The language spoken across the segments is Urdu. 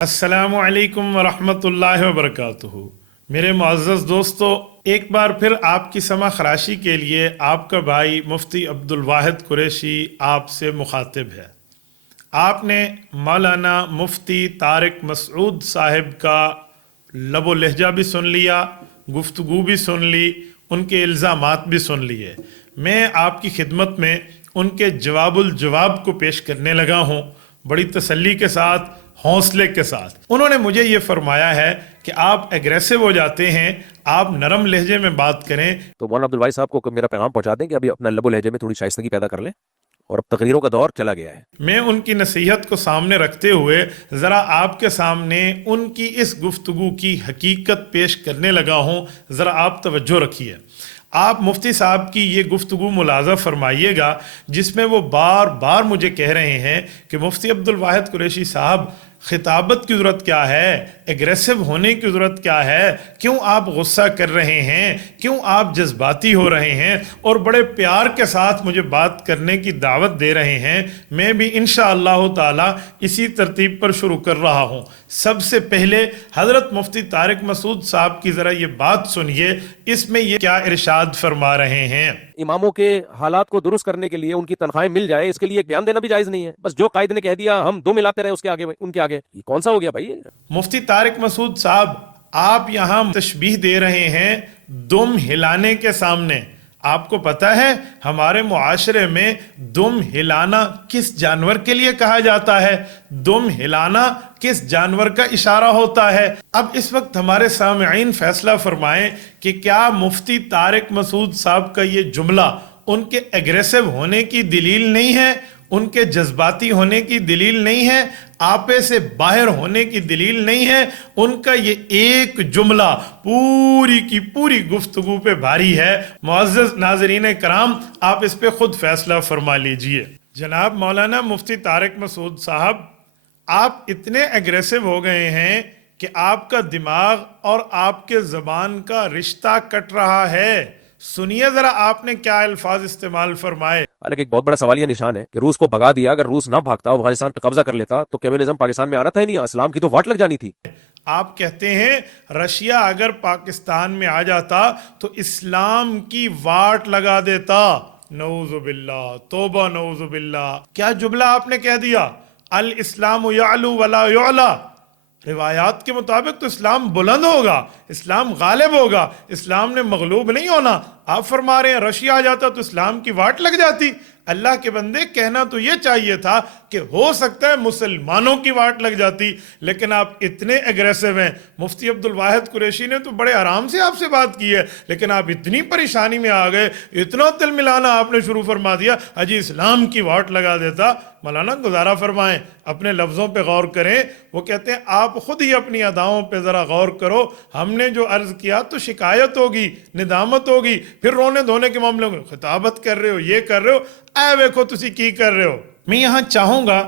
السلام علیکم ورحمۃ اللہ وبرکاتہ۔ میرے معزز دوستو، ایک بار پھر آپ کی سمع خراشی کے لیے آپ کا بھائی مفتی عبد الواحد قریشی آپ سے مخاطب ہے۔ آپ نے مولانا مفتی طارق مسعود صاحب کا لب و لہجہ بھی سن لیا، گفتگو بھی سن لی، ان کے الزامات بھی سن لیے۔ میں آپ کی خدمت میں ان کے جواب الجواب کو پیش کرنے لگا ہوں، بڑی تسلی کے ساتھ، حوصلے کے ساتھ۔ انہوں نے مجھے یہ فرمایا ہے کہ آپ ایگریسو ہو جاتے ہیں، آپ نرم لہجے میں بات کریں۔ تو مولانا عبدالواحد صاحب کو میرا پیغام پہنچا دیں کہ ابھی اپنا لب و لہجے میں تھوڑی شائستگی پیدا کر لیں، اور اب تقریروں کا دور چلا گیا ہے۔ میں ان کی نصیحت کو سامنے رکھتے ہوئے ذرا آپ کے سامنے ان کی اس گفتگو کی حقیقت پیش کرنے لگا ہوں، ذرا آپ توجہ رکھیے۔ آپ مفتی صاحب کی یہ گفتگو ملاحظہ فرمائیے گا، جس میں وہ بار بار مجھے کہہ رہے ہیں کہ مفتی عبد الواحد قریشی صاحب، خطابت کی ضرورت کیا ہے، ایگریسو ہونے کی ضرورت کیا ہے، کیوں آپ غصہ کر رہے ہیں، کیوں آپ جذباتی ہو رہے ہیں، اور بڑے پیار کے ساتھ مجھے بات کرنے کی دعوت دے رہے ہیں۔ میں بھی انشاءاللہ تعالی اسی ترتیب پر شروع کر رہا ہوں۔ سب سے پہلے حضرت مفتی طارق مسعود صاحب کی ذرا یہ بات سنیے، اس میں یہ کیا ارشاد فرما رہے ہیں۔ اماموں کے حالات کو درست کرنے کے لیے ان کی تنخواہیں مل جائے، اس کے لیے ایک بیان دینا بھی جائز نہیں ہے۔ بس جو قائد نے کہہ دیا ہم دو ملاتے رہے اس کے آگے، ان کے آگے، یہ کون سا ہو گیا بھائی؟ مفتی طارق مسعود صاحب، آپ یہاں تشبیہ دے رہے ہیں دم ہلانے کے سامنے۔ آپ کو پتہ ہے ہمارے معاشرے میں دم ہلانا کس جانور کے لیے کہا جاتا ہے، دم ہلانا کس جانور کا اشارہ ہوتا ہے؟ اب اس وقت ہمارے سامعین فیصلہ فرمائیں کہ کیا مفتی طارق مسعود صاحب کا یہ جملہ ان کے ایگریسو ہونے کی دلیل نہیں ہے، ان کے جذباتی ہونے کی دلیل نہیں ہے، آپے سے باہر ہونے کی دلیل نہیں ہے؟ ان کا یہ ایک جملہ پوری کی پوری گفتگو پہ بھاری ہے۔ معزز ناظرین کرام، آپ اس پہ خود فیصلہ فرما لیجئے۔ جناب مولانا مفتی طارق مسعود صاحب، آپ اتنے ایگریسو ہو گئے ہیں کہ آپ کا دماغ اور آپ کے زبان کا رشتہ کٹ رہا ہے۔ سنیے ذرا آپ نے کیا الفاظ استعمال فرمائے۔ حالانکہ ایک بہت بڑا سوال یہ نشان ہے کہ روس کو بھگا دیا، اگر روس نہ بھاگتا افغانستان پہ قبضہ کر لیتا تو کمیونزم پاکستان میں آنا تھا ہی نہیں، اسلام کی تو واٹ لگ جانی تھی۔ آپ کہتے ہیں رشیا اگر پاکستان میں آ جاتا تو اسلام کی واٹ لگا دیتا۔ نعوذ باللہ، توبہ نعوذ باللہ، کیا جملہ آپ نے کہہ دیا، الاسلام یعلو ولا یعلا۔ روایات کے مطابق تو اسلام بلند ہوگا، اسلام غالب ہوگا، اسلام نے مغلوب نہیں ہونا۔ آپ فرما رہے ہیں رشیا آ جاتا تو اسلام کی واٹ لگ جاتی۔ اللہ کے بندے، کہنا تو یہ چاہیے تھا کہ ہو سکتا ہے مسلمانوں کی واٹ لگ جاتی، لیکن آپ اتنے ایگریسو ہیں۔ مفتی عبد الواحد قریشی نے تو بڑے آرام سے آپ سے بات کی ہے، لیکن آپ اتنی پریشانی میں آ گئے، اتنا دل ملانا آپ نے شروع فرما دیا، اجی اسلام کی واٹ لگا دیتا۔ مولانا گزارا فرمائیں، اپنے لفظوں پہ غور کریں۔ وہ کہتے ہیں آپ خود ہی اپنی اداؤں پہ ذرا غور کرو، ہم نے جو عرض کیا تو شکایت ہوگی، ندامت ہوگی، پھر رونے دھونے کے معاملے میں خطابت کر رہے ہو، یہ کر رہے ہو، اے ویکھو تسی کی کر رہے ہو۔ میں یہاں چاہوں گا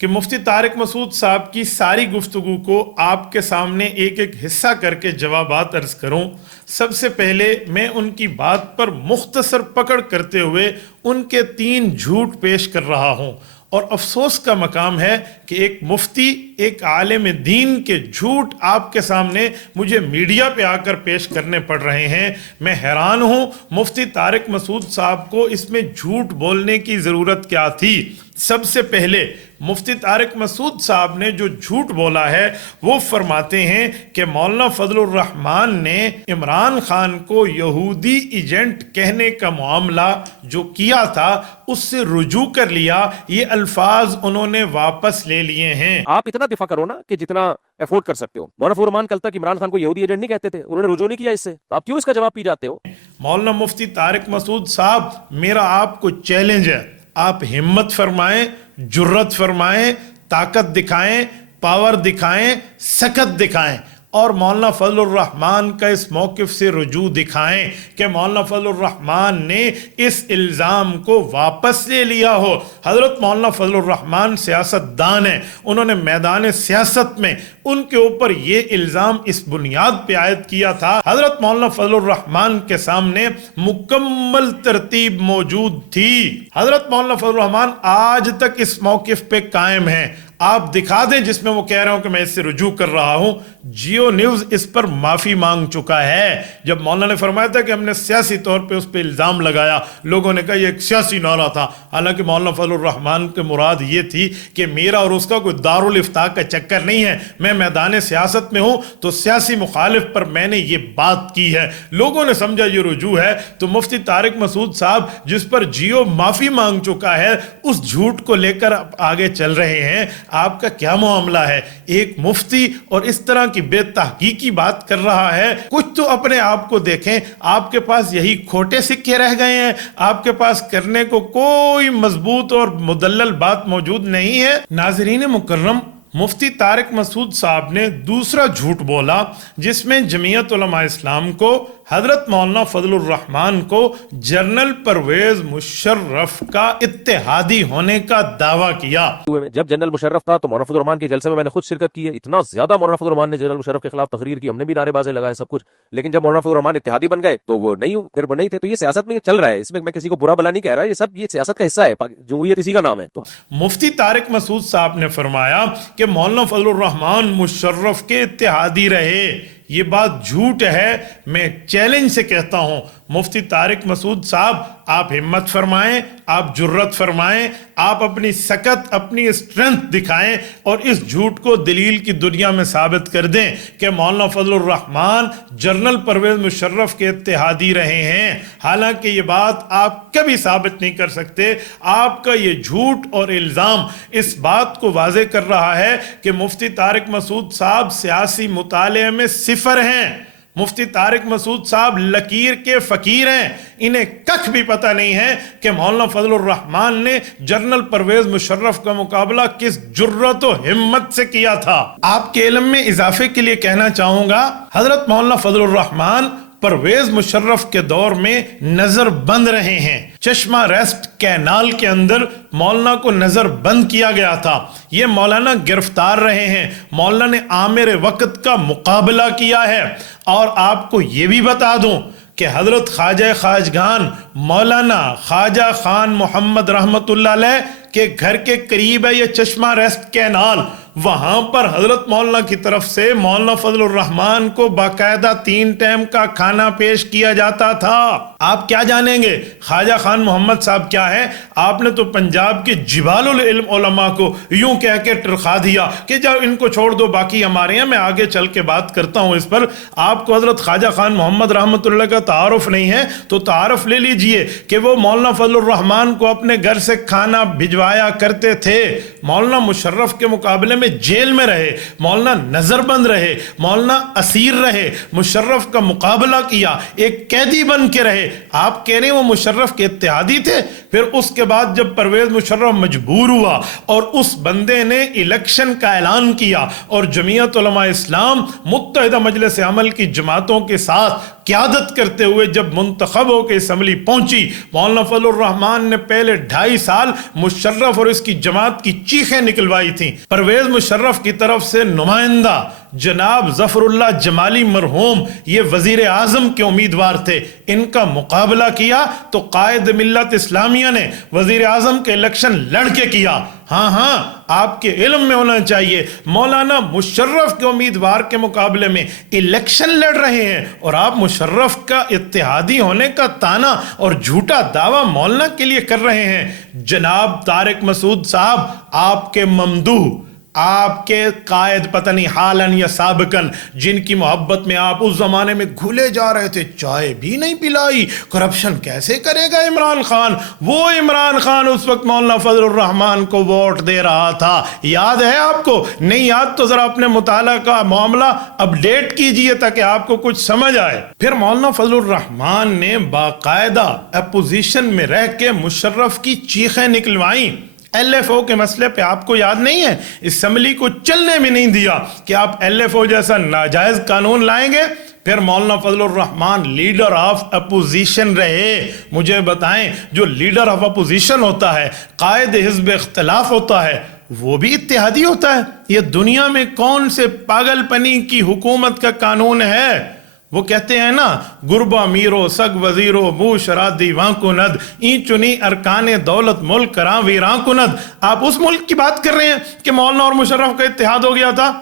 کہ مفتی طارق مسعود صاحب کی ساری گفتگو کو آپ کے سامنے ایک ایک حصہ کر کے جوابات عرض کروں۔ سب سے پہلے میں ان کی بات پر مختصر پکڑ کرتے ہوئے ان کے 3 جھوٹ پیش کر رہا ہوں، اور افسوس کا مقام ہے کہ ایک مفتی، ایک عالم دین کے جھوٹ آپ کے سامنے مجھے میڈیا پہ آ کر پیش کرنے پڑ رہے ہیں۔ میں حیران ہوں مفتی طارق مسعود صاحب کو اس میں جھوٹ بولنے کی ضرورت کیا تھی۔ سب سے پہلے مفتی طارق مسعود صاحب نے جو جھوٹ بولا ہے وہ فرماتے ہیں کہ مولانا فضل الرحمان نے عمران خان کو یہودی ایجنٹ کہنے کا معاملہ جو کیا تھا اس سے رجوع کر لیا، یہ الفاظ انہوں نے واپس لے لیے ہیں۔ آپ اتنا دفاع کرو نا کہ جتنا افورڈ کر سکتے ہو۔ مولانا فضل الرحمان کل تک عمران خان کو یہودی ایجنٹ نہیں کہتے تھے، انہوں نے رجوع نہیں کیا اس سے، تو آپ کیوں اس کا جواب پی جاتے ہو؟ مولانا مفتی طارق مسعود صاحب، میرا آپ کو چیلنج ہے، آپ ہمت فرمائیں، جرت فرمائیں، طاقت دکھائیں، پاور دکھائیں، سکت دکھائیں، اور مولانا فضل الرحمان کا اس موقف سے رجوع دکھائیں کہ مولانا فضل الرحمان نے اس الزام کو واپس لے لیا ہو۔ حضرت مولانا فضل الرحمان سیاست دان ہیں، انہوں نے میدان سیاست میں ان کے اوپر یہ الزام اس بنیاد پہ عائد کیا تھا۔ حضرت مولانا فضل الرحمان کے سامنے مکمل ترتیب موجود تھی۔ حضرت مولانا فضل الرحمان آج تک اس موقف پہ قائم ہیں، آپ دکھا دیں جس میں وہ کہہ رہا ہوں کہ میں اس سے رجوع کر رہا ہوں. جیو نیوز اس پر معافی مانگ چکا ہے. جب مولانا نے فرمایا تھا کہ ہم نے سیاسی طور پہ اس پہ الزام لگایا, لوگوں نے کہا یہ ایک سیاسی نعرہ تھا, حالانکہ مولانا فضل الرحمان کے مراد یہ تھی کہ میرا اور اس کا کوئی دارالافتاء کا چکر نہیں ہے, میں میدان سیاست میں ہوں تو سیاسی مخالف پر میں نے یہ بات کی ہے. لوگوں نے سمجھا یہ رجوع ہے. تو مفتی طارق مسعود صاحب جس پر جیو معافی مانگ چکا ہے, اس جھوٹ کو لے کر آگے چل رہے ہیں. آپ کا کیا معاملہ ہے؟ ایک مفتی اور اس طرح کی بے تحقیقی بات کر رہا ہے. کچھ تو اپنے آپ کو دیکھیں. آپ کے پاس یہی کھوٹے سکے رہ گئے ہیں, آپ کے پاس کرنے کو کوئی مضبوط اور مدلل بات موجود نہیں ہے. ناظرین مکرم, مفتی طارق مسعود صاحب نے دوسرا جھوٹ بولا جس میں جمعیت علماء اسلام کو, حضرت مولانا فضل الرحمان کو جنرل پرویز مشرف کا اتحادی ہونے کا دعویٰ کیا. جب جنرل مشرف تھا تو مولانا فضل الرحمان کے جلسے میں نے خود شرکت کی ہے. اتنا زیادہ مولانا فضل الرحمان نے جنرل مشرف کے خلاف تقریر کی, ہم نے بھی نعرے بازی لگائے سب کچھ. لیکن جب مولانا فضل الرحمان اتحادی بن گئے تو وہ نہیں تھے. تو یہ سیاست میں چل رہا ہے, اس میں میں کسی کو برا بلا نہیں کہہ رہا, یہ سب یہ سیاست کا حصہ ہے, جمہوریت اسی کا نام ہے. تو مفتی طارق مسعود صاحب نے فرمایا کہ مولانا فضل الرحمان مشرف کے اتحادی رہے. یہ بات جھوٹ ہے. میں چیلنج سے کہتا ہوں مفتی طارق مسعود صاحب, آپ ہمت فرمائیں, آپ جرت فرمائیں, آپ اپنی سکت, اپنی اسٹرینتھ دکھائیں اور اس جھوٹ کو دلیل کی دنیا میں ثابت کر دیں کہ مولانا فضل الرحمان جنرل پرویز مشرف کے اتحادی رہے ہیں. حالانکہ یہ بات آپ کبھی ثابت نہیں کر سکتے. آپ کا یہ جھوٹ اور الزام اس بات کو واضح کر رہا ہے کہ مفتی طارق مسعود صاحب سیاسی مطالعے میں صفر ہیں. مفتی طارق مسعود صاحب لکیر کے فقیر ہیں. انہیں کچھ بھی پتہ نہیں ہے کہ مولانا فضل الرحمان نے جنرل پرویز مشرف کا مقابلہ کس جرت و ہمت سے کیا تھا. آپ کے علم میں اضافے کے لیے کہنا چاہوں گا, حضرت مولانا فضل الرحمان پرویز مشرف کے دور میں نظر بند رہے ہیں. چشمہ ریسٹ کینال کے اندر مولانا کو نظر بند کیا گیا تھا. یہ مولانا گرفتار رہے ہیں. مولانا نے عامر وقت کا مقابلہ کیا ہے. اور آپ کو یہ بھی بتا دوں کہ حضرت خواجہ خواجگان مولانا خواجہ خان محمد رحمت اللہ علیہ کے گھر کے قریب ہے یہ چشمہ ریسٹ کینال. وہاں پر حضرت مولانا کی طرف سے مولانا فضل الرحمان کو باقاعدہ 3 ٹائم کا کھانا پیش کیا جاتا تھا. آپ کیا جانیں گے خواجہ خان محمد صاحب کیا ہے؟ آپ نے تو پنجاب کے جبال العلم علماء کو یوں کہہ کے ٹرخا دیا کہ جب ان کو چھوڑ دو باقی ہمارے ہیں. میں آگے چل کے بات کرتا ہوں اس پر. آپ کو حضرت خواجہ خان محمد رحمت اللہ کا تعارف نہیں ہے تو تعارف لے لیجئے کہ وہ مولانا فضل الرحمان کو اپنے گھر سے کھانا بھجوایا کرتے تھے. مولانا مشرف کے مقابلے میں جیل میں رہے, مولانا نظر بند رہے, مولانا اسیر رہے, مشرف کا مقابلہ کیا, ایک قیدی بن کے رہے. آپ کہہ رہے ہیں وہ مشرف کے اتحادی تھے. پھر اس کے بعد جب پرویز مشرف مجبور ہوا اور اس بندے نے الیکشن کا اعلان کیا اور جمعیت علماء اسلام متحدہ مجلس عمل کی جماعتوں کے ساتھ قیادت کرتے ہوئے جب منتخب ہو کے اسمبلی پہنچی, مولانا فضل الرحمان نے پہلے 2.5 سال مشرف اور اس کی جماعت کی چیخیں نکلوائی تھیں. پرویز مشرف کی طرف سے نمائندہ جناب ظفر اللہ جمالی مرحوم یہ وزیر اعظم کے امیدوار تھے. ان کا مقابلہ کیا تو قائد ملت اسلامیہ نے وزیر اعظم کے الیکشن لڑ کے کیا. ہاں آپ کے علم میں ہونا چاہیے مولانا مشرف کے امیدوار کے مقابلے میں الیکشن لڑ رہے ہیں اور آپ مشرف کا اتحادی ہونے کا تانا اور جھوٹا دعویٰ مولانا کے لیے کر رہے ہیں. جناب طارق مسعود صاحب, آپ کے ممدوح, آپ کے قائد پتہ نہیں حالن یا سابقن, جن کی محبت میں آپ اس زمانے میں گھلے جا رہے تھے, چائے بھی نہیں پلائی. کرپشن کیسے کرے گا عمران خان؟ وہ عمران خان اس وقت مولانا فضل الرحمان کو ووٹ دے رہا تھا. یاد ہے آپ کو؟ نہیں یاد تو ذرا اپنے مطالعہ کا معاملہ اپڈیٹ کیجئے تاکہ آپ کو کچھ سمجھ آئے. پھر مولانا فضل الرحمان نے باقاعدہ اپوزیشن میں رہ کے مشرف کی چیخیں نکلوائیں. ایل ایف او کے مسئلے پہ آپ کو یاد نہیں ہے؟ اسمبلی کو چلنے میں نہیں دیا کہ آپ ایل ایف او جیسا ناجائز قانون لائیں گے. پھر مولانا فضل الرحمان لیڈر آف اپوزیشن رہے. مجھے بتائیں, جو لیڈر آف اپوزیشن ہوتا ہے, قائد حزب اختلاف ہوتا ہے, وہ بھی اتحادی ہوتا ہے؟ یہ دنیا میں کون سے پاگل پنی کی حکومت کا قانون ہے؟ وہ کہتے ہیں نا گربا میرو سگ وزیرو بو شرادی وان کند این چنی ارکان دولت ملک کراں ویراں کند. آپ اس ملک کی بات کر رہے ہیں کہ مولانا اور مشرف کا اتحاد ہو گیا تھا.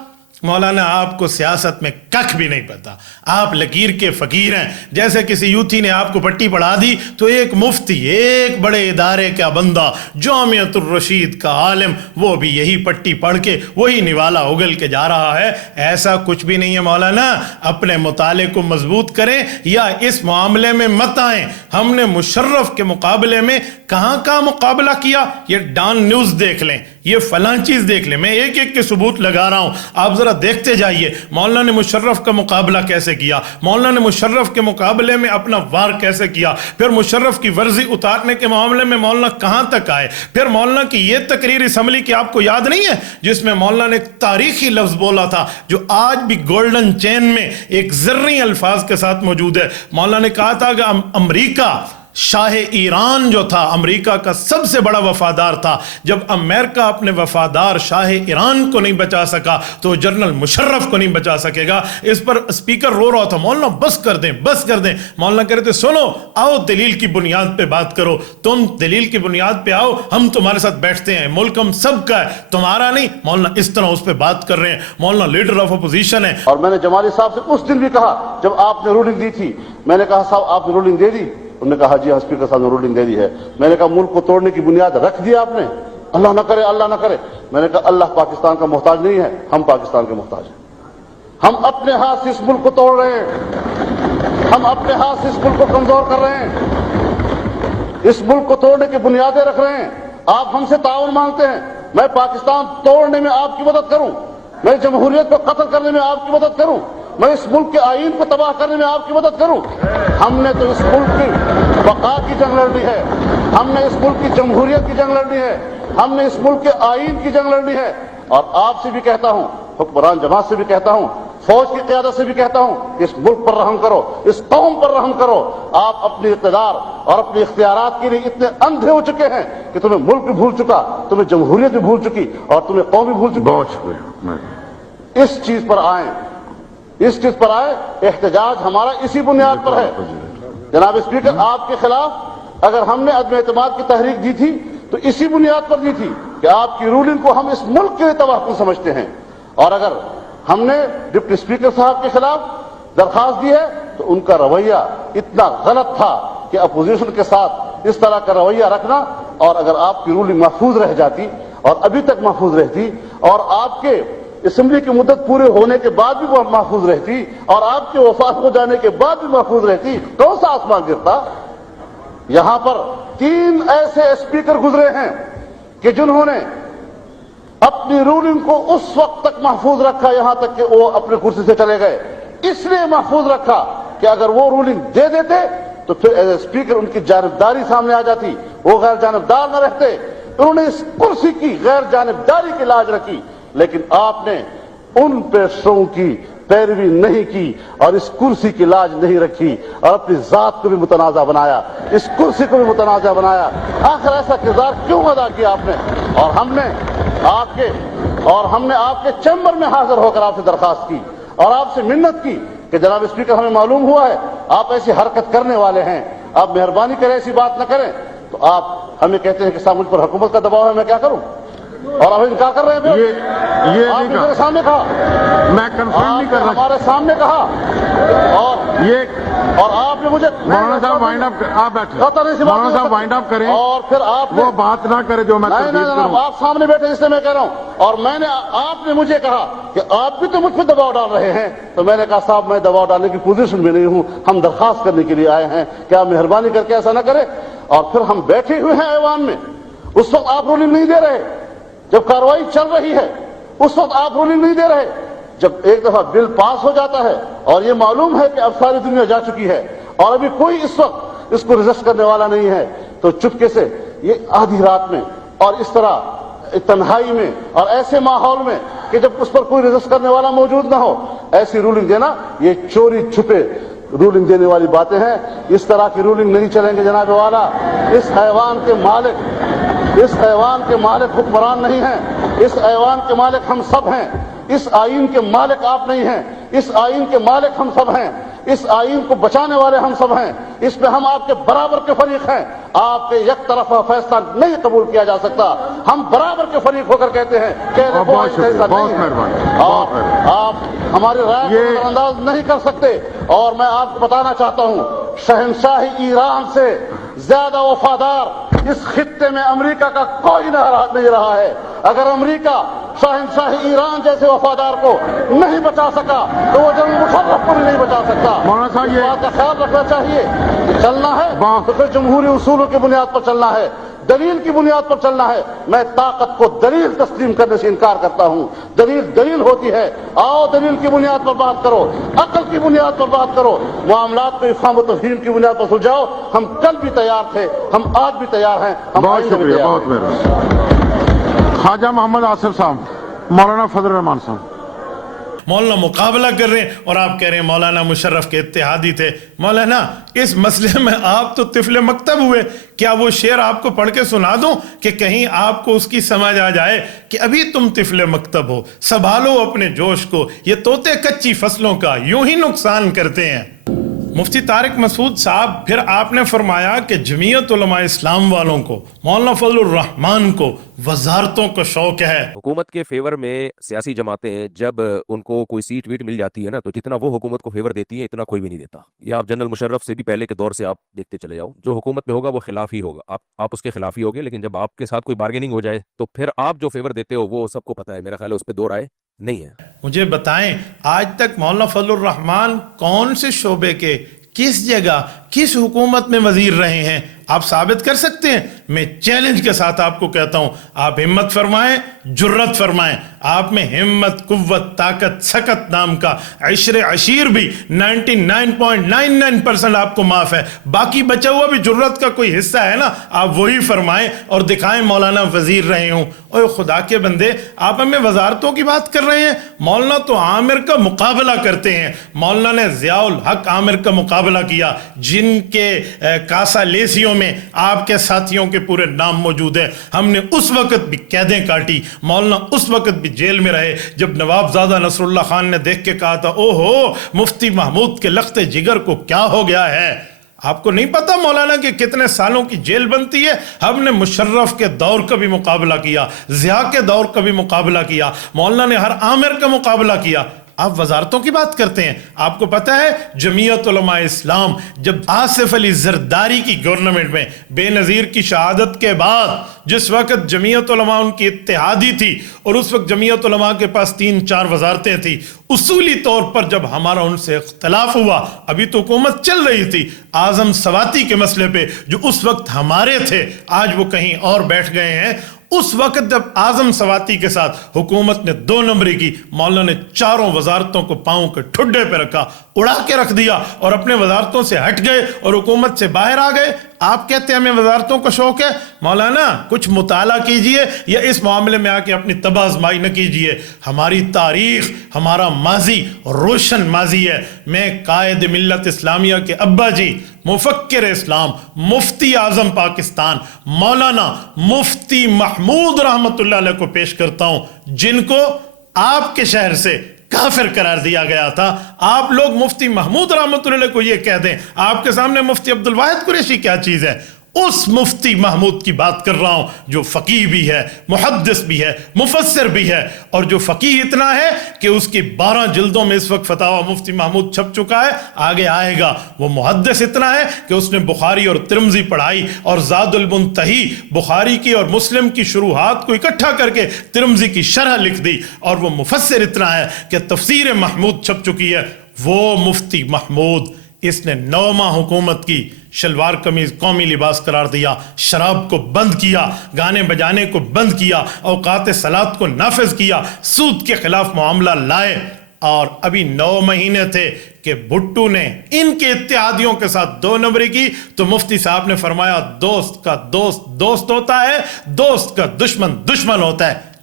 مولانا آپ کو سیاست میں ککھ بھی نہیں پتا, آپ لکیر کے فقیر ہیں. جیسے کسی یوتھی نے آپ کو پٹی پڑھا دی تو ایک مفتی, ایک بڑے ادارے کا بندہ, جامعۃ الرشید کا عالم, وہ بھی یہی پٹی پڑھ کے وہی نوالا اگل کے جا رہا ہے. ایسا کچھ بھی نہیں ہے مولانا. اپنے مطالعے کو مضبوط کریں یا اس معاملے میں مت آئیں. ہم نے مشرف کے مقابلے میں کہاں کہاں مقابلہ کیا, یہ ڈان نیوز دیکھ لیں, یہ فلاں چیز دیکھ لیں. میں ایک ایک کے ثبوت لگا رہا ہوں, آپ ذرا دیکھتے جائیے. مولانا نے مشرف کا مقابلہ کیسے کیا, مولانا نے مشرف کے مقابلے میں اپنا وار کیسے کیا, پھر مشرف کی ورزی اتارنے کے معاملے میں مولانا کہاں تک آئے. پھر مولانا کی یہ تقریر اسمبلی کی آپ کو یاد نہیں ہے جس میں مولانا نے ایک تاریخی لفظ بولا تھا جو آج بھی گولڈن چین میں ایک زرعی الفاظ کے ساتھ موجود ہے. مولانا نے کہا تھا کہ امریکہ شاہ ایران جو تھا امریکہ کا سب سے بڑا وفادار تھا. جب امریکہ اپنے وفادار شاہ ایران کو نہیں بچا سکا تو جنرل مشرف کو نہیں بچا سکے گا. اس پر اسپیکر رو رہا تھا, مولانا بس کر دیں بس کر دیں. مولانا کہہ رہے تھے سنو, آؤ دلیل کی بنیاد پہ بات کرو, تم دلیل کی بنیاد پہ آؤ, ہم تمہارے ساتھ بیٹھتے ہیں, ملک ہم سب کا ہے تمہارا نہیں. مولانا اس طرح اس پہ بات کر رہے ہیں. مولانا لیڈر آف اپوزیشن ہے. اور میں نے جمالی صاحب سے اس دن بھی کہا جب آپ نے رولنگ دی تھی, میں نے کہا صاحب آپ نے رولنگ دے دی. انہوں نے کہا جی اسپیکر صاحب نے رولنگ دے دی ہے. میں نے کہا ملک کو توڑنے کی بنیاد رکھ دی آپ نے, اللہ نہ کرے اللہ نہ کرے. میں نے کہا اللہ پاکستان کا محتاج نہیں ہے, ہم پاکستان کے محتاج ہیں. ہم اپنے ہاتھ سے اس ملک کو توڑ رہے ہیں, ہم اپنے ہاتھ سے اس ملک کو کمزور کر رہے ہیں, اس ملک کو توڑنے کی بنیادیں رکھ رہے ہیں. آپ ہم سے تعاون مانگتے ہیں, میں پاکستان توڑنے میں آپ کی مدد کروں, میں جمہوریت کو قتل کرنے میں آپ کی مدد کروں, میں اس ملک کے آئین کو تباہ کرنے میں آپ کی مدد کروں. ہم نے تو اس ملک کی بقا کی جنگ لڑنی ہے, ہم نے اس ملک کی جمہوریت کی جنگ لڑنی ہے, ہم نے اس ملک کے آئین کی جنگ لڑنی ہے. اور آپ سے بھی کہتا ہوں, حکمران جماعت سے بھی کہتا ہوں, فوج کی قیادت سے بھی کہتا ہوں کہ اس ملک پر رحم کرو, اس قوم پر رحم کرو. آپ اپنی اقتدار اور اپنی اختیارات کے لیے اتنے اندھے ہو چکے ہیں کہ تمہیں ملک بھی بھول چکا, تمہیں جمہوریت بھی بھول چکی اور تمہیں قوم بھی بھول چکی. بہت شکریہ. اس چیز پر آئیں, اس چیز پر آئے. احتجاج ہمارا اسی بنیاد پر ہے. جناب اسپیکر, آپ کے خلاف اگر ہم نے عدم اعتماد کی تحریک دی تھی تو اسی بنیاد پر دی تھی کہ آپ کی رولنگ کو ہم اس ملک کے لیے تباہ کن سمجھتے ہیں. اور اگر ہم نے ڈپٹی اسپیکر صاحب کے خلاف درخواست دی ہے تو ان کا رویہ اتنا غلط تھا کہ اپوزیشن کے ساتھ اس طرح کا رویہ رکھنا, اور اگر آپ کی رولنگ محفوظ رہ جاتی اور ابھی تک محفوظ رہتی اور آپ کے اسمبلی کی مدت پورے ہونے کے بعد بھی وہ محفوظ رہتی اور آپ کے وفات ہو جانے کے بعد بھی محفوظ رہتی, کون سا آسمان گرتا. یہاں پر 3 ایسے اسپیکر گزرے ہیں کہ جنہوں نے اپنی رولنگ کو اس وقت تک محفوظ رکھا یہاں تک کہ وہ اپنے کرسی سے چلے گئے. اس لیے محفوظ رکھا کہ اگر وہ رولنگ دے دیتے تو پھر ایز اے اسپیکر ان کی جانبداری سامنے آ جاتی, وہ غیر جانبدار نہ رہتے. انہوں نے اس کرسی کی غیر جانبداری کی لاج رکھی, لیکن آپ نے ان پیشوں کی پیروی نہیں کی اور اس کرسی کی لاج نہیں رکھی اور اپنی ذات کو بھی متنازع بنایا, اس کرسی کو بھی متنازع بنایا. آخر ایسا کردار کیوں ادا کیا آپ نے؟ اور ہم نے آپ کے چیمبر میں حاضر ہو کر آپ سے درخواست کی اور آپ سے منت کی کہ جناب اسپیکر, ہمیں معلوم ہوا ہے آپ ایسی حرکت کرنے والے ہیں, آپ مہربانی کریں ایسی بات نہ کریں. تو آپ ہمیں کہتے ہیں کہ صاحب مجھ پر حکومت کا دباؤ ہے, میں کیا کروں؟ اور اب انکار کر رہے ہیں. یہ آپ نہیں نے میرے سامنے کہا, میں کنفرم نہیں کر رہا, ہمارے سامنے کہا, اور آپ نے مجھے مولانا صاحب وائنڈ اپ, آپ بیٹھے, مولانا صاحب وائنڈ اپ کریں اور پھر آپ وہ بات نہ کرے جو میں تردید کروں. آپ سامنے بیٹھے اس لیے میں کہہ رہا ہوں. اور آپ نے مجھے کہا کہ آپ بھی تو مجھ پہ دباؤ ڈال رہے ہیں, تو میں نے کہا صاحب میں دباؤ ڈالنے کی پوزیشن میں نہیں ہوں, ہم درخواست کرنے کے لیے آئے ہیں کہ آپ مہربانی کر کے ایسا نہ کرے. اور پھر ہم بیٹھے ہوئے ہیں ایوان میں, اس وقت آپ رولنگ نہیں دے رہے, جب کارروائی چل رہی ہے اس وقت آپ رولنگ نہیں دے رہے. جب ایک دفعہ بل پاس ہو جاتا ہے اور یہ معلوم ہے کہ اب ساری دنیا جا چکی ہے اور ابھی کوئی اس وقت اس کو ریزسٹ کرنے والا نہیں ہے, تو چپکے سے یہ آدھی رات میں اور اس طرح تنہائی میں اور ایسے ماحول میں کہ جب اس پر کوئی ریزسٹ کرنے والا موجود نہ ہو, ایسی رولنگ دینا یہ چوری چھپے رولنگ دینے والی باتیں ہیں. اس طرح کی رولنگ نہیں چلیں گے جناب والا. اس ایوان کے مالک حکمران نہیں ہیں, اس ایوان کے مالک ہم سب ہیں. اس آئین کے مالک آپ نہیں ہیں, اس آئین کے مالک ہم سب ہیں. اس آئین کو بچانے والے ہم سب ہیں, اس میں ہم آپ کے برابر کے فریق ہیں. آپ کے یک طرفہ فیصلہ نہیں قبول کیا جا سکتا. ہم برابر کے فریق ہو کر کہتے ہیں کہ بہت شکریہ, بہت مہربانی. آپ ہماری رائے کو نظر انداز نہیں کر سکتے. اور میں آپ کو بتانا چاہتا ہوں, شہنشاہی ایران سے زیادہ وفادار اس خطے میں امریکہ کا کوئی نہیں رہا ہے. اگر امریکہ شہنشاہ ایران جیسے وفادار کو نہیں بچا سکا تو وہ جنرل مشرف کو بھی نہیں بچا سکتا. مولانا صاحب, اس بات کا خیال رکھنا چاہیے. چلنا ہے تو پھر جمہوری اصولوں کی بنیاد پر چلنا ہے, دلیل کی بنیاد پر چلنا ہے. میں طاقت کو دلیل تسلیم کرنے سے انکار کرتا ہوں. دلیل ہوتی ہے, آؤ دلیل کی بنیاد پر بات کرو, عقل کی بنیاد پر بات کرو, معاملات کو افہام و تفہیم کی بنیاد پر سلجھاؤ. ہم کل بھی تیار تھے, ہم آج بھی تیار ہیں, ہم بہت آئندہ بھی شکریہ, تیار بہت ہیں. مہربانی. خواجہ محمد آصف صاحب, مولانا فضل الرحمان صاحب. مولانا مقابلہ کر رہے ہیں اور آپ کہہ رہے ہیں مولانا مشرف کے اتحادی تھے. مولانا اس مسئلے میں آپ تو طفل مکتب ہوئے. کیا وہ شعر آپ کو پڑھ کے سنا دوں کہ کہیں آپ کو اس کی سمجھ آ جائے کہ ابھی تم طفل مکتب ہو, سنبھالو اپنے جوش کو, یہ طوطے کچی فصلوں کا یوں ہی نقصان کرتے ہیں. مفتی طارق مسعود صاحب, پھر آپ نے فرمایا کہ جمعیت علماء اسلام والوں کو, مولانا فضل الرحمان کو وزارتوں کا شوق ہے. حکومت کے فیور میں سیاسی جماعتیں جب ان کو کوئی سیٹ ویٹ مل جاتی ہے نا, تو جتنا وہ حکومت کو فیور دیتی ہے اتنا کوئی بھی نہیں دیتا. یہ آپ جنرل مشرف سے بھی پہلے کے دور سے آپ دیکھتے چلے جاؤ, جو حکومت میں ہوگا وہ خلاف ہی ہوگا, آپ اس کے خلاف ہی ہوگے. لیکن جب آپ کے ساتھ کوئی بارگیننگ ہو جائے تو پھر آپ جو فیور دیتے ہو وہ سب کو پتہ ہے. میرا خیال ہے اس پہ دو رائے نہیں ہے. مجھے بتائیں, آج تک مولانا فضل الرحمان کون سے شعبے کے, کس جگہ, کس حکومت میں وزیر رہے ہیں؟ آپ ثابت کر سکتے ہیں؟ میں چیلنج کے ساتھ آپ کو کہتا ہوں, آپ ہمت فرمائیں, جرت فرمائیں. آپ میں ہمت, قوت, طاقت, سکت نام کا عشر عشیر بھی 99.99% آپ کو معاف ہے. باقی بچا ہوا بھی جرت کا کوئی حصہ ہے نا, آپ وہی فرمائیں اور دکھائیں مولانا وزیر رہے ہوں. اوہ خدا کے بندے, آپ ہمیں وزارتوں کی بات کر رہے ہیں. مولانا تو عامر کا مقابلہ کرتے ہیں. مولانا نے ضیاء الحق عامر کا مقابلہ کیا, جن کے کاسا لیسیوں میں آپ کے ساتھیوں کے پورے نام موجود ہیں. ہم نے اس وقت بھی قیدیں کاٹی, مولانا اس وقت بھی جیل میں رہے جب نواب زادہ نصر اللہ خان نے دیکھ کے کہا تھا, او ہو مفتی محمود کے لخت جگر کو کیا ہو گیا ہے. آپ کو نہیں پتا مولانا کہ کتنے سالوں کی جیل بنتی ہے. ہم نے مشرف کے دور کا بھی مقابلہ کیا, ضیاء کے دور کا بھی مقابلہ کیا, مولانا نے ہر عامر کا مقابلہ کیا. آپ وزارتوں کی بات کرتے ہیں. آپ کو پتا ہے جمعیت علماء اسلام جب آصف علی زرداری کی گورنمنٹ میں بے نظیر کی شہادت کے بعد, جس وقت جمعیت علماء ان کی اتحادی تھی اور اس وقت جمعیت علماء کے پاس 3-4 وزارتیں تھی, اصولی طور پر جب ہمارا ان سے اختلاف ہوا, ابھی تو حکومت چل رہی تھی اعظم سواتی کے مسئلے پہ, جو اس وقت ہمارے تھے, آج وہ کہیں اور بیٹھ گئے ہیں. اس وقت جب اعظم سواتی کے ساتھ حکومت نے 2 نمبری کی, مولانا نے 4 وزارتوں کو پاؤں کے ٹھڈے پہ رکھا, اڑا کے رکھ دیا اور اپنے وزارتوں سے ہٹ گئے اور حکومت سے باہر آ گئے. آپ کہتے ہیں ہمیں وزارتوں کا شوق ہے. مولانا کچھ مطالعہ کیجئے یا اس معاملے میں آ کے اپنی تباہ آزمائی نہ کیجئے. ہماری تاریخ, ہمارا ماضی روشن ماضی ہے. میں قائد ملت اسلامیہ کے ابا جی, مفکر اسلام, مفتی اعظم پاکستان مولانا مفتی محمود رحمت اللہ علیہ کو پیش کرتا ہوں, جن کو آپ کے شہر سے کافر قرار دیا گیا تھا. آپ لوگ مفتی محمود رحمت اللہ علیہ کو یہ کہہ دیں, آپ کے سامنے مفتی عبد الواحد قریشی کیا چیز ہے. اس مفتی محمود کی بات کر رہا ہوں جو فقیہ بھی ہے, محدث بھی ہے, مفسر بھی ہے, اور جو فقیہ اتنا ہے کہ اس کی 12 جلدوں میں اس وقت فتاوی مفتی محمود چھپ چکا ہے, آگے آئے گا. وہ محدث اتنا ہے کہ اس نے بخاری اور ترمذی پڑھائی اور زاد المنتہی, بخاری کی اور مسلم کی شروحات کو اکٹھا کر کے ترمذی کی شرح لکھ دی. اور وہ مفسر اتنا ہے کہ تفسیر محمود چھپ چکی ہے. وہ مفتی محمود, اس نے 9 ماہ حکومت کی, شلوار قمیض قومی لباس قرار دیا, شراب کو بند کیا, گانے بجانے کو بند کیا, اوقات صلاۃ کو نافذ کیا, سود کے خلاف معاملہ لائے. اور ابھی 9 مہینے تھے کہ بھٹو نے ان کے اتحادیوں کے ساتھ 2 نمبری کی, تو مفتی صاحب نے فرمایا دوست کا دوست دوست ہوتا ہے, دوست کا دشمن دشمن ہوتا ہے.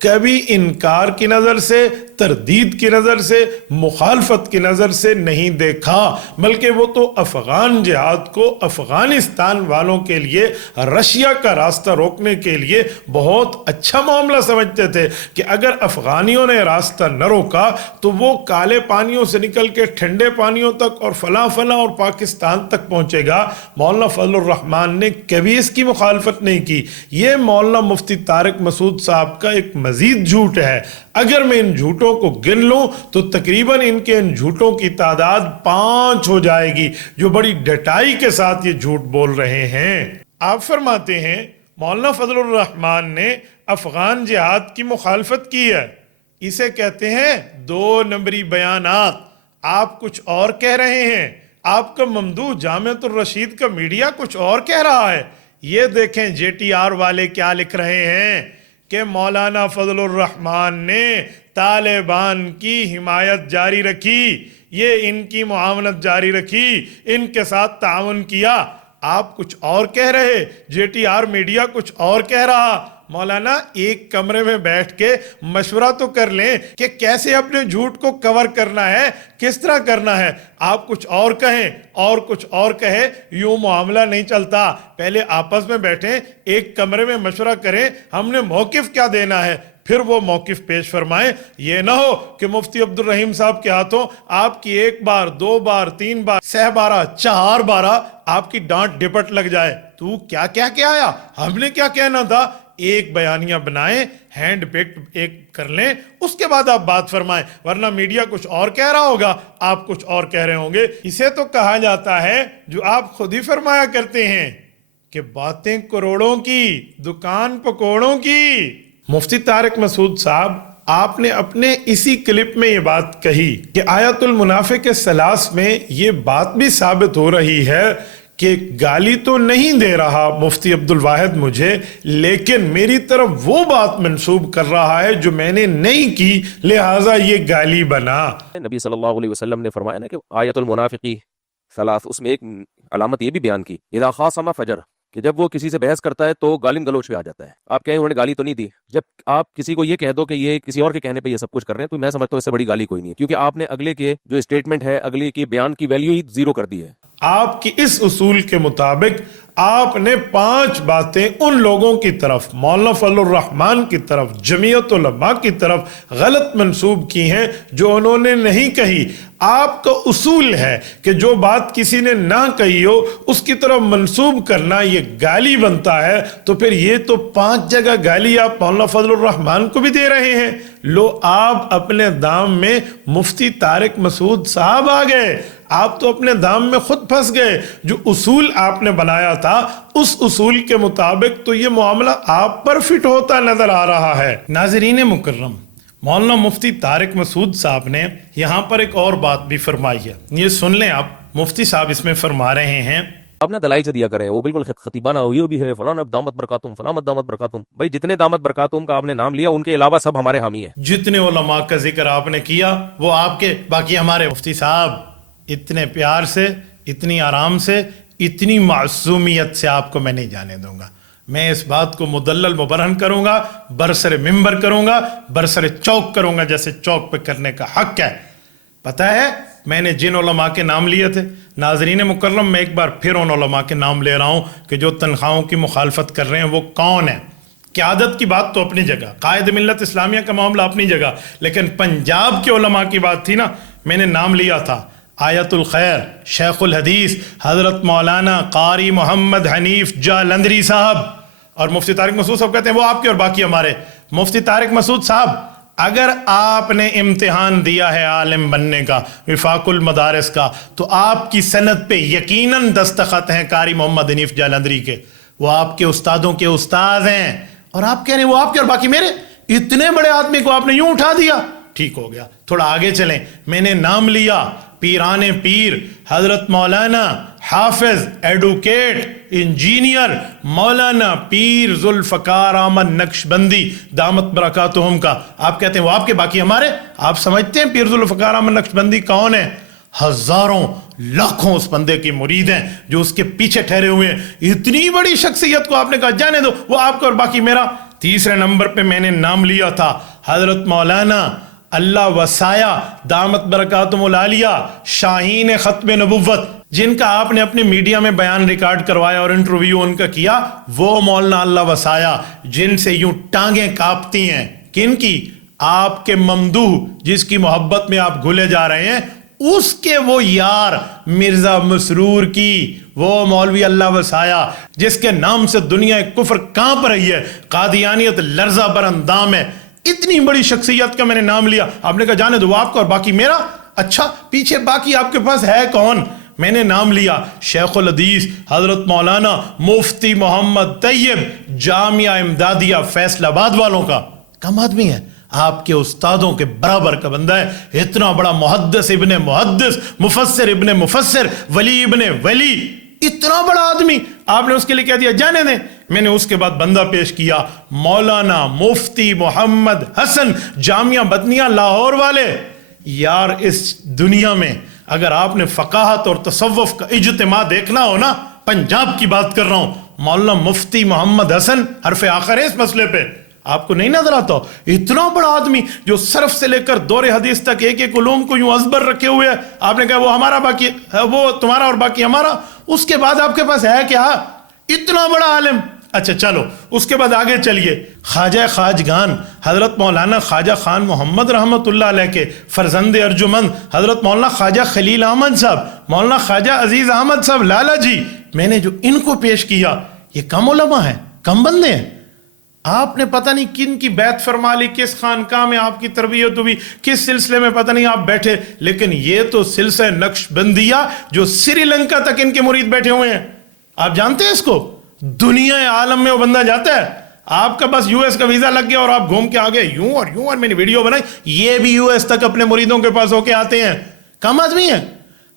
کبھی انکار کی نظر سے، تردید کی نظر سے، مخالفت کی نظر سے نہیں دیکھا، بلکہ وہ تو افغان جہاد کو افغانستان والوں کے لیے رشیا کا راستہ روکنے کے لیے بہت اچھا معاملہ سمجھتے تھے کہ اگر افغانیوں نے راستہ نہ روکا تو وہ کالے پانیوں سے نکل کے ٹھنڈے پانیوں تک اور فلاں فلاں اور پاکستان تک پہنچے گا۔ مولانا فضل الرحمان نے کبھی اس کی مخالفت نہیں کی۔ یہ مولانا مفتی طارق مسعود صاحب کا ایک مزید جھوٹ ہے۔ اگر میں ان جھوٹوں کو گن لوں تو تقریباً ان کے ان جھوٹوں کی تعداد 5 ہو جائے گی، جو بڑی ڈٹائی کے ساتھ یہ جھوٹ بول رہے ہیں۔ آپ فرماتے ہیں مولانا فضل الرحمان نے افغان جہاد کی مخالفت کی ہے، اسے کہتے ہیں 2 نمبری بیانات۔ آپ کچھ اور کہہ رہے ہیں، آپ کا ممدوح جامعۃ الرشید کا میڈیا کچھ اور کہہ رہا ہے۔ یہ دیکھیں جے ٹی آر والے کیا لکھ رہے ہیں کہ مولانا فضل الرحمان نے طالبان کی حمایت جاری رکھی، یہ ان کی معاونت جاری رکھی، ان کے ساتھ تعاون کیا۔ آپ کچھ اور کہہ رہے، جے ٹی آر میڈیا کچھ اور کہہ رہا۔ مولانا ایک کمرے میں بیٹھ کے مشورہ تو کر لیں کہ کیسے اپنے جھوٹ کو کور کرنا ہے، کس طرح کرنا ہے۔ آپ کچھ اور کہیں اور کچھ اور کہے، یوں معاملہ نہیں چلتا۔ پہلے آپس میں بیٹھیں، ایک کمرے میں مشورہ کریں ہم نے موقف کیا دینا ہے، پھر وہ موقف پیش فرمائیں۔ یہ نہ ہو کہ مفتی عبد الرحیم صاحب کے ہاتھوں آپ کی 1 بار 2 بار 3 بار 6 بارہ 4 بارہ آپ کی ڈانٹ ڈپٹ لگ جائے۔ تو کیا کیا آیا، ہم نے کیا کہنا تھا؟ ایک بیانیہ بنائیں، ہینڈ پیک ایک کر لیں، اس کے بعد آپ بات فرمائیں، ورنہ میڈیا کچھ اور کہہ رہا ہوگا، آپ کچھ اور کہہ رہے ہوں گے۔ اسے تو کہا جاتا ہے جو آپ خود ہی فرمایا کرتے ہیں کہ باتیں کروڑوں کی، دکان پکوڑوں کی۔ مفتی طارق مسعود صاحب، آپ نے اپنے اسی کلپ میں یہ بات کہی کہ آیت المنافق الثلاث میں یہ بات بھی ثابت ہو رہی ہے کہ گالی تو نہیں دے رہا مفتی عبد الواحد مجھے، لیکن میری طرف وہ بات منسوب کر رہا ہے جو میں نے نہیں کی، لہٰذا یہ گالی بنا۔ نبی صلی اللہ علیہ وسلم نے فرمایا نا کہ آیت المنافقی ثلاث، اس میں ایک علامت یہ بھی بیان کی، اذا خاصم فجر، کہ جب وہ کسی سے بحث کرتا ہے تو گالن گلوچ پہ آ جاتا ہے۔ آپ کہیں انہوں نے گالی تو نہیں دی، جب آپ کسی کو یہ کہہ دو کہ یہ کسی اور کے کہنے پہ یہ سب کچھ کر رہے ہیں تو میں سمجھتا ہوں اس سے بڑی گالی کوئی نہیں ہے، کیونکہ آپ نے اگلے کے جو اسٹیٹمنٹ ہے، اگلے کے بیان کی ویلیو ہی 0 کر دی ہے۔ آپ کی اس اصول کے مطابق آپ نے 5 باتیں ان لوگوں کی طرف، مولانا فضل الرحمان کی طرف، جمعیت علماء کی طرف غلط منسوب کی ہیں جو انہوں نے نہیں کہی۔ آپ کا اصول ہے کہ جو بات کسی نے نہ کہی ہو اس کی طرف منسوب کرنا یہ گالی بنتا ہے، تو پھر یہ تو 5 جگہ گالی آپ مولانا فضل الرحمان کو بھی دے رہے ہیں۔ لو آپ اپنے دام میں مفتی طارق مسعود صاحب آ گئے، آپ تو اپنے دام میں خود پھنس گئے۔ جو اصول آپ نے بنایا تھا اس اصول کے مطابق تو یہ معاملہ آپ پر فٹ ہوتا نظر آ رہا ہے۔ ناظرین مکرم، مولانا مفتی طارق مسعود صاحب نے یہاں پر ایک اور بات بھی فرمائی ہے، یہ سن لیں آپ۔ مفتی صاحب اس میں فرما رہے ہیں، آپ نے دلائل سے دیا کریں، وہ بالکل خطیبانہ ہوئی بھی ہے، فلاں دامت برکاتم، فلاں دامت برکاتم۔ بھائی جتنے دامت برکاتم کا آپ نے نام لیا ان کے علاوہ سب ہمارے حامی ہیں۔ جتنے علماء کا ذکر آپ نے کیا وہ آپ کے، باقی ہمارے۔ مفتی صاحب اتنے پیار سے، اتنی آرام سے، اتنی معصومیت سے آپ کو میں نہیں جانے دوں گا۔ میں اس بات کو مدلل مبرہن کروں گا، برسر ممبر کروں گا، برسر چوک کروں گا، جیسے چوک پہ کرنے کا حق ہے۔ پتہ ہے میں نے جن علماء کے نام لیے تھے، ناظرین مکرم میں ایک بار پھر ان علماء کے نام لے رہا ہوں کہ جو تنخواہوں کی مخالفت کر رہے ہیں وہ کون ہیں۔ قیادت کی بات تو اپنی جگہ، قائد ملت اسلامیہ کا معاملہ اپنی جگہ، لیکن پنجاب کے علماء کی بات تھی نا، میں نے نام لیا تھا آیت الخیر شیخ الحدیث حضرت مولانا قاری محمد حنیف جالندری صاحب، اور مفتی طارق مسعود صاحب کہتے ہیں وہ آپ کے اور باقی ہمارے۔ مفتی طارق مسعود صاحب، اگر آپ نے امتحان دیا ہے عالم بننے کا، وفاق المدارس کا، تو آپ کی سند پہ یقیناً دستخط ہیں قاری محمد حنیف جالندری کے، وہ آپ کے استادوں کے استاد ہیں، اور آپ کہہ رہے ہیں وہ آپ کے اور باقی میرے۔ اتنے بڑے آدمی کو آپ نے یوں اٹھا دیا، ٹھیک ہو گیا۔ تھوڑا آگے چلیں، میں نے نام لیا پیران پیر حضرت مولانا حافظ ایڈوکیٹ انجینئر مولانا پیر ذوالفقار احمد نقشبندی دامت برکاتہم کا۔ آپ کہتے ہیں وہ آپ کے باقی ہمارے۔ آپ سمجھتے ہیں پیر ذوالفقار احمد نقشبندی کون ہے؟ ہزاروں لاکھوں اس بندے کی مرید ہیں جو اس کے پیچھے ٹھہرے ہوئے ہیں۔ اتنی بڑی شخصیت کو آپ نے کہا جانے دو وہ آپ کا اور باقی میرا۔ تیسرے نمبر پہ میں نے نام لیا تھا حضرت مولانا اللہ وسایا دامت برکاتہم العالیہ شاہین ختم نبوت، جن کا آپ نے اپنے میڈیا میں بیان ریکارڈ کروایا اور انٹرویو ان کا کیا، وہ مولانا اللہ وسایا جن سے یوں ٹانگیں کاپتی ہیں، کن کی؟ آپ کے ممدوح جس کی محبت میں آپ گھلے جا رہے ہیں، اس کے وہ یار مرزا مسرور کی، وہ مولوی اللہ وسایا جس کے نام سے دنیا کفر کانپ رہی ہے، قادیانیت لرزہ بر اندام ہے، اتنی بڑی شخصیت کا میں نے نام لیا، آپ نے کہا جانے دو آپ کا اور باقی میرا۔ اچھا پیچھے باقی آپ کے پاس ہے کون؟ میں نے نام لیا شیخ الحدیث حضرت مولانا مفتی محمد طیب جامعہ امدادیہ فیصل آباد والوں کا۔ کم آدمی ہے، آپ کے استادوں کے برابر کا بندہ ہے، اتنا بڑا محدث ابن محدث، مفسر ابن مفسر، ولی ابن ولی، اتنا بڑا آدمی، آپ نے اس کے لیے کہہ دیا جانے دیں۔ میں نے اس کے بعد بندہ پیش کیا مولانا مفتی محمد حسن جامعہ بدنیہ لاہور والے۔ یار اس دنیا میں اگر آپ نے فقاہت اور تصوف کا اجتماع دیکھنا ہو نا، پنجاب کی بات کر رہا ہوں، مولانا مفتی محمد حسن حرف آخر ہے اس مسئلے پہ، آپ کو نہیں نظر آتا؟ اتنا بڑا آدمی جو صرف سے لے کر دور حدیث تک ایک ایک علوم کو یوں ازبر رکھے ہوئے ہے، آپ نے کہا وہ ہمارا باقی وہ تمہارا اور باقی ہمارا، اس کے بعد آپ کے پاس ہے کیا؟ اتنا بڑا عالم۔ اچھا چلو اس کے بعد آگے چلیے، خواجہ خواجگان حضرت مولانا خواجہ خان محمد رحمت اللہ علیہ کے فرزند ارجمند حضرت مولانا خواجہ خلیل احمد صاحب، مولانا خواجہ عزیز احمد صاحب لالا جی، میں نے جو ان کو پیش کیا، یہ کم علماء ہیں، کم بندے ہیں؟ آپ نے پتہ نہیں کن کی بیعت فرما لی، کس خانقاہ میں آپ کی تربیت ہوئی، کس سلسلے میں پتہ نہیں آپ بیٹھے، لیکن یہ تو سلسلہ نقش بندیہ جو سری لنکا تک ان کے مرید بیٹھے ہوئے ہیں، آپ جانتے ہیں اس کو؟ دنیا عالم میں وہ بندہ جاتا ہے، آپ کا بس یو ایس کا ویزا لگ گیا اور آپ گھوم کے آگے یوں اور میں نے ویڈیو بنائی، یہ بھی یو ایس تک اپنے مریدوں کے پاس ہو کے آتے ہیں، کم آدمی ہیں۔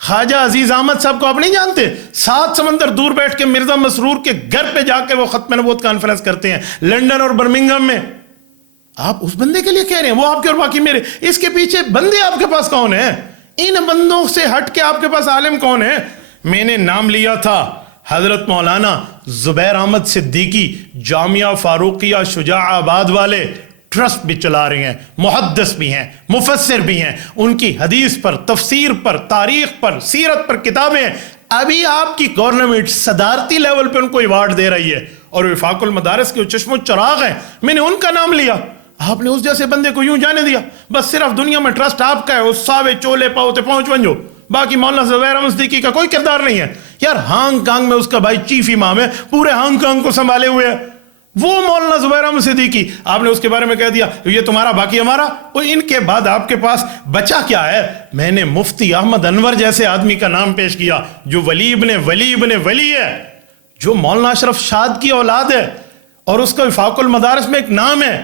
خواجہ عزیز احمد صاحب کو آپ نہیں جانتے؟ 7 سمندر دور بیٹھ کے مرزا مسرور کے گھر پہ جا کے وہ ختم نبوت کانفرنس کرتے ہیں لنڈن اور برمنگھم میں۔ آپ اس بندے کے لیے کہہ رہے ہیں وہ آپ کے اور باقی میرے، اس کے پیچھے بندے آپ کے پاس کون ہیں؟ ان بندوں سے ہٹ کے آپ کے پاس عالم کون ہے؟ میں نے نام لیا تھا حضرت مولانا زبیر احمد صدیقی جامعہ فاروقیہ شجاع آباد والے، ٹرسٹ بھی چلا رہے ہیں، محدث بھی ہیں، مفسر بھی ہیں، ان کی حدیث پر، تفسیر پر، تاریخ پر، سیرت پر کتابیں ہیں۔ ابھی آپ کی گورنمنٹ صدارتی لیول پہ ان کو ایوارڈ دے رہی ہے اور وفاق المدارس کے چشم و چراغ ہیں، میں نے ان کا نام لیا۔ آپ نے اس جیسے بندے کو یوں جانے دیا، بس صرف دنیا میں ٹرسٹ آپ کا ہے، اس ساوے چولے پاؤتے پہنچ ونجو، باقی مولانا زبیر احمد صدیقی کا کوئی کردار نہیں ہے۔ یار ہانگ کانگ میں اس کا بھائی چیف امام ہے، پورے ہانگ کانگ کو سنبھالے ہوئے ہے، وہ مولانا زبیر احمد صدیقی، آپ نے اس کے بارے میں کہہ دیا یہ تمہارا باقی ہمارا۔ اور ان کے بعد آپ کے پاس بچا کیا ہے؟ میں نے مفتی احمد انور جیسے آدمی کا نام پیش کیا جو ولی ابن ولی ہے، جو مولانا اشرف شاد کی اولاد ہے اور اس کا وفاق المدارس میں ایک نام ہے،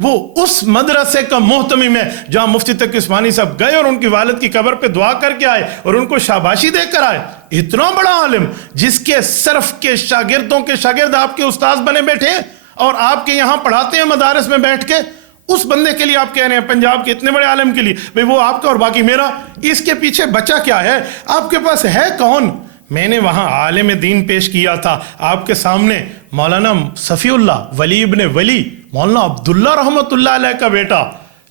وہ اس مدرسے کا محتمم ہے جہاں مفتی تقی عثمانی صاحب گئے اور ان کی والد کی قبر پہ دعا کر کے آئے اور ان کو شاباشی دے کر آئے۔ اتنا بڑا عالم جس کے صرف کے شاگردوں کے شاگرد آپ کے استاذ بنے بیٹھے ہیں اور آپ کے یہاں پڑھاتے ہیں مدارس میں بیٹھ کے، اس بندے کے لیے آپ کہہ رہے ہیں پنجاب کے اتنے بڑے عالم کے لیے بھئی وہ آپ کا اور باقی میرا، اس کے پیچھے بچا کیا ہے؟ آپ کے پاس ہے کون؟ میں نے وہاں عالم دین پیش کیا تھا آپ کے سامنے، مولانا صفی اللہ ولی ابن ولی، مولانا عبداللہ رحمت اللہ علیہ کا بیٹا،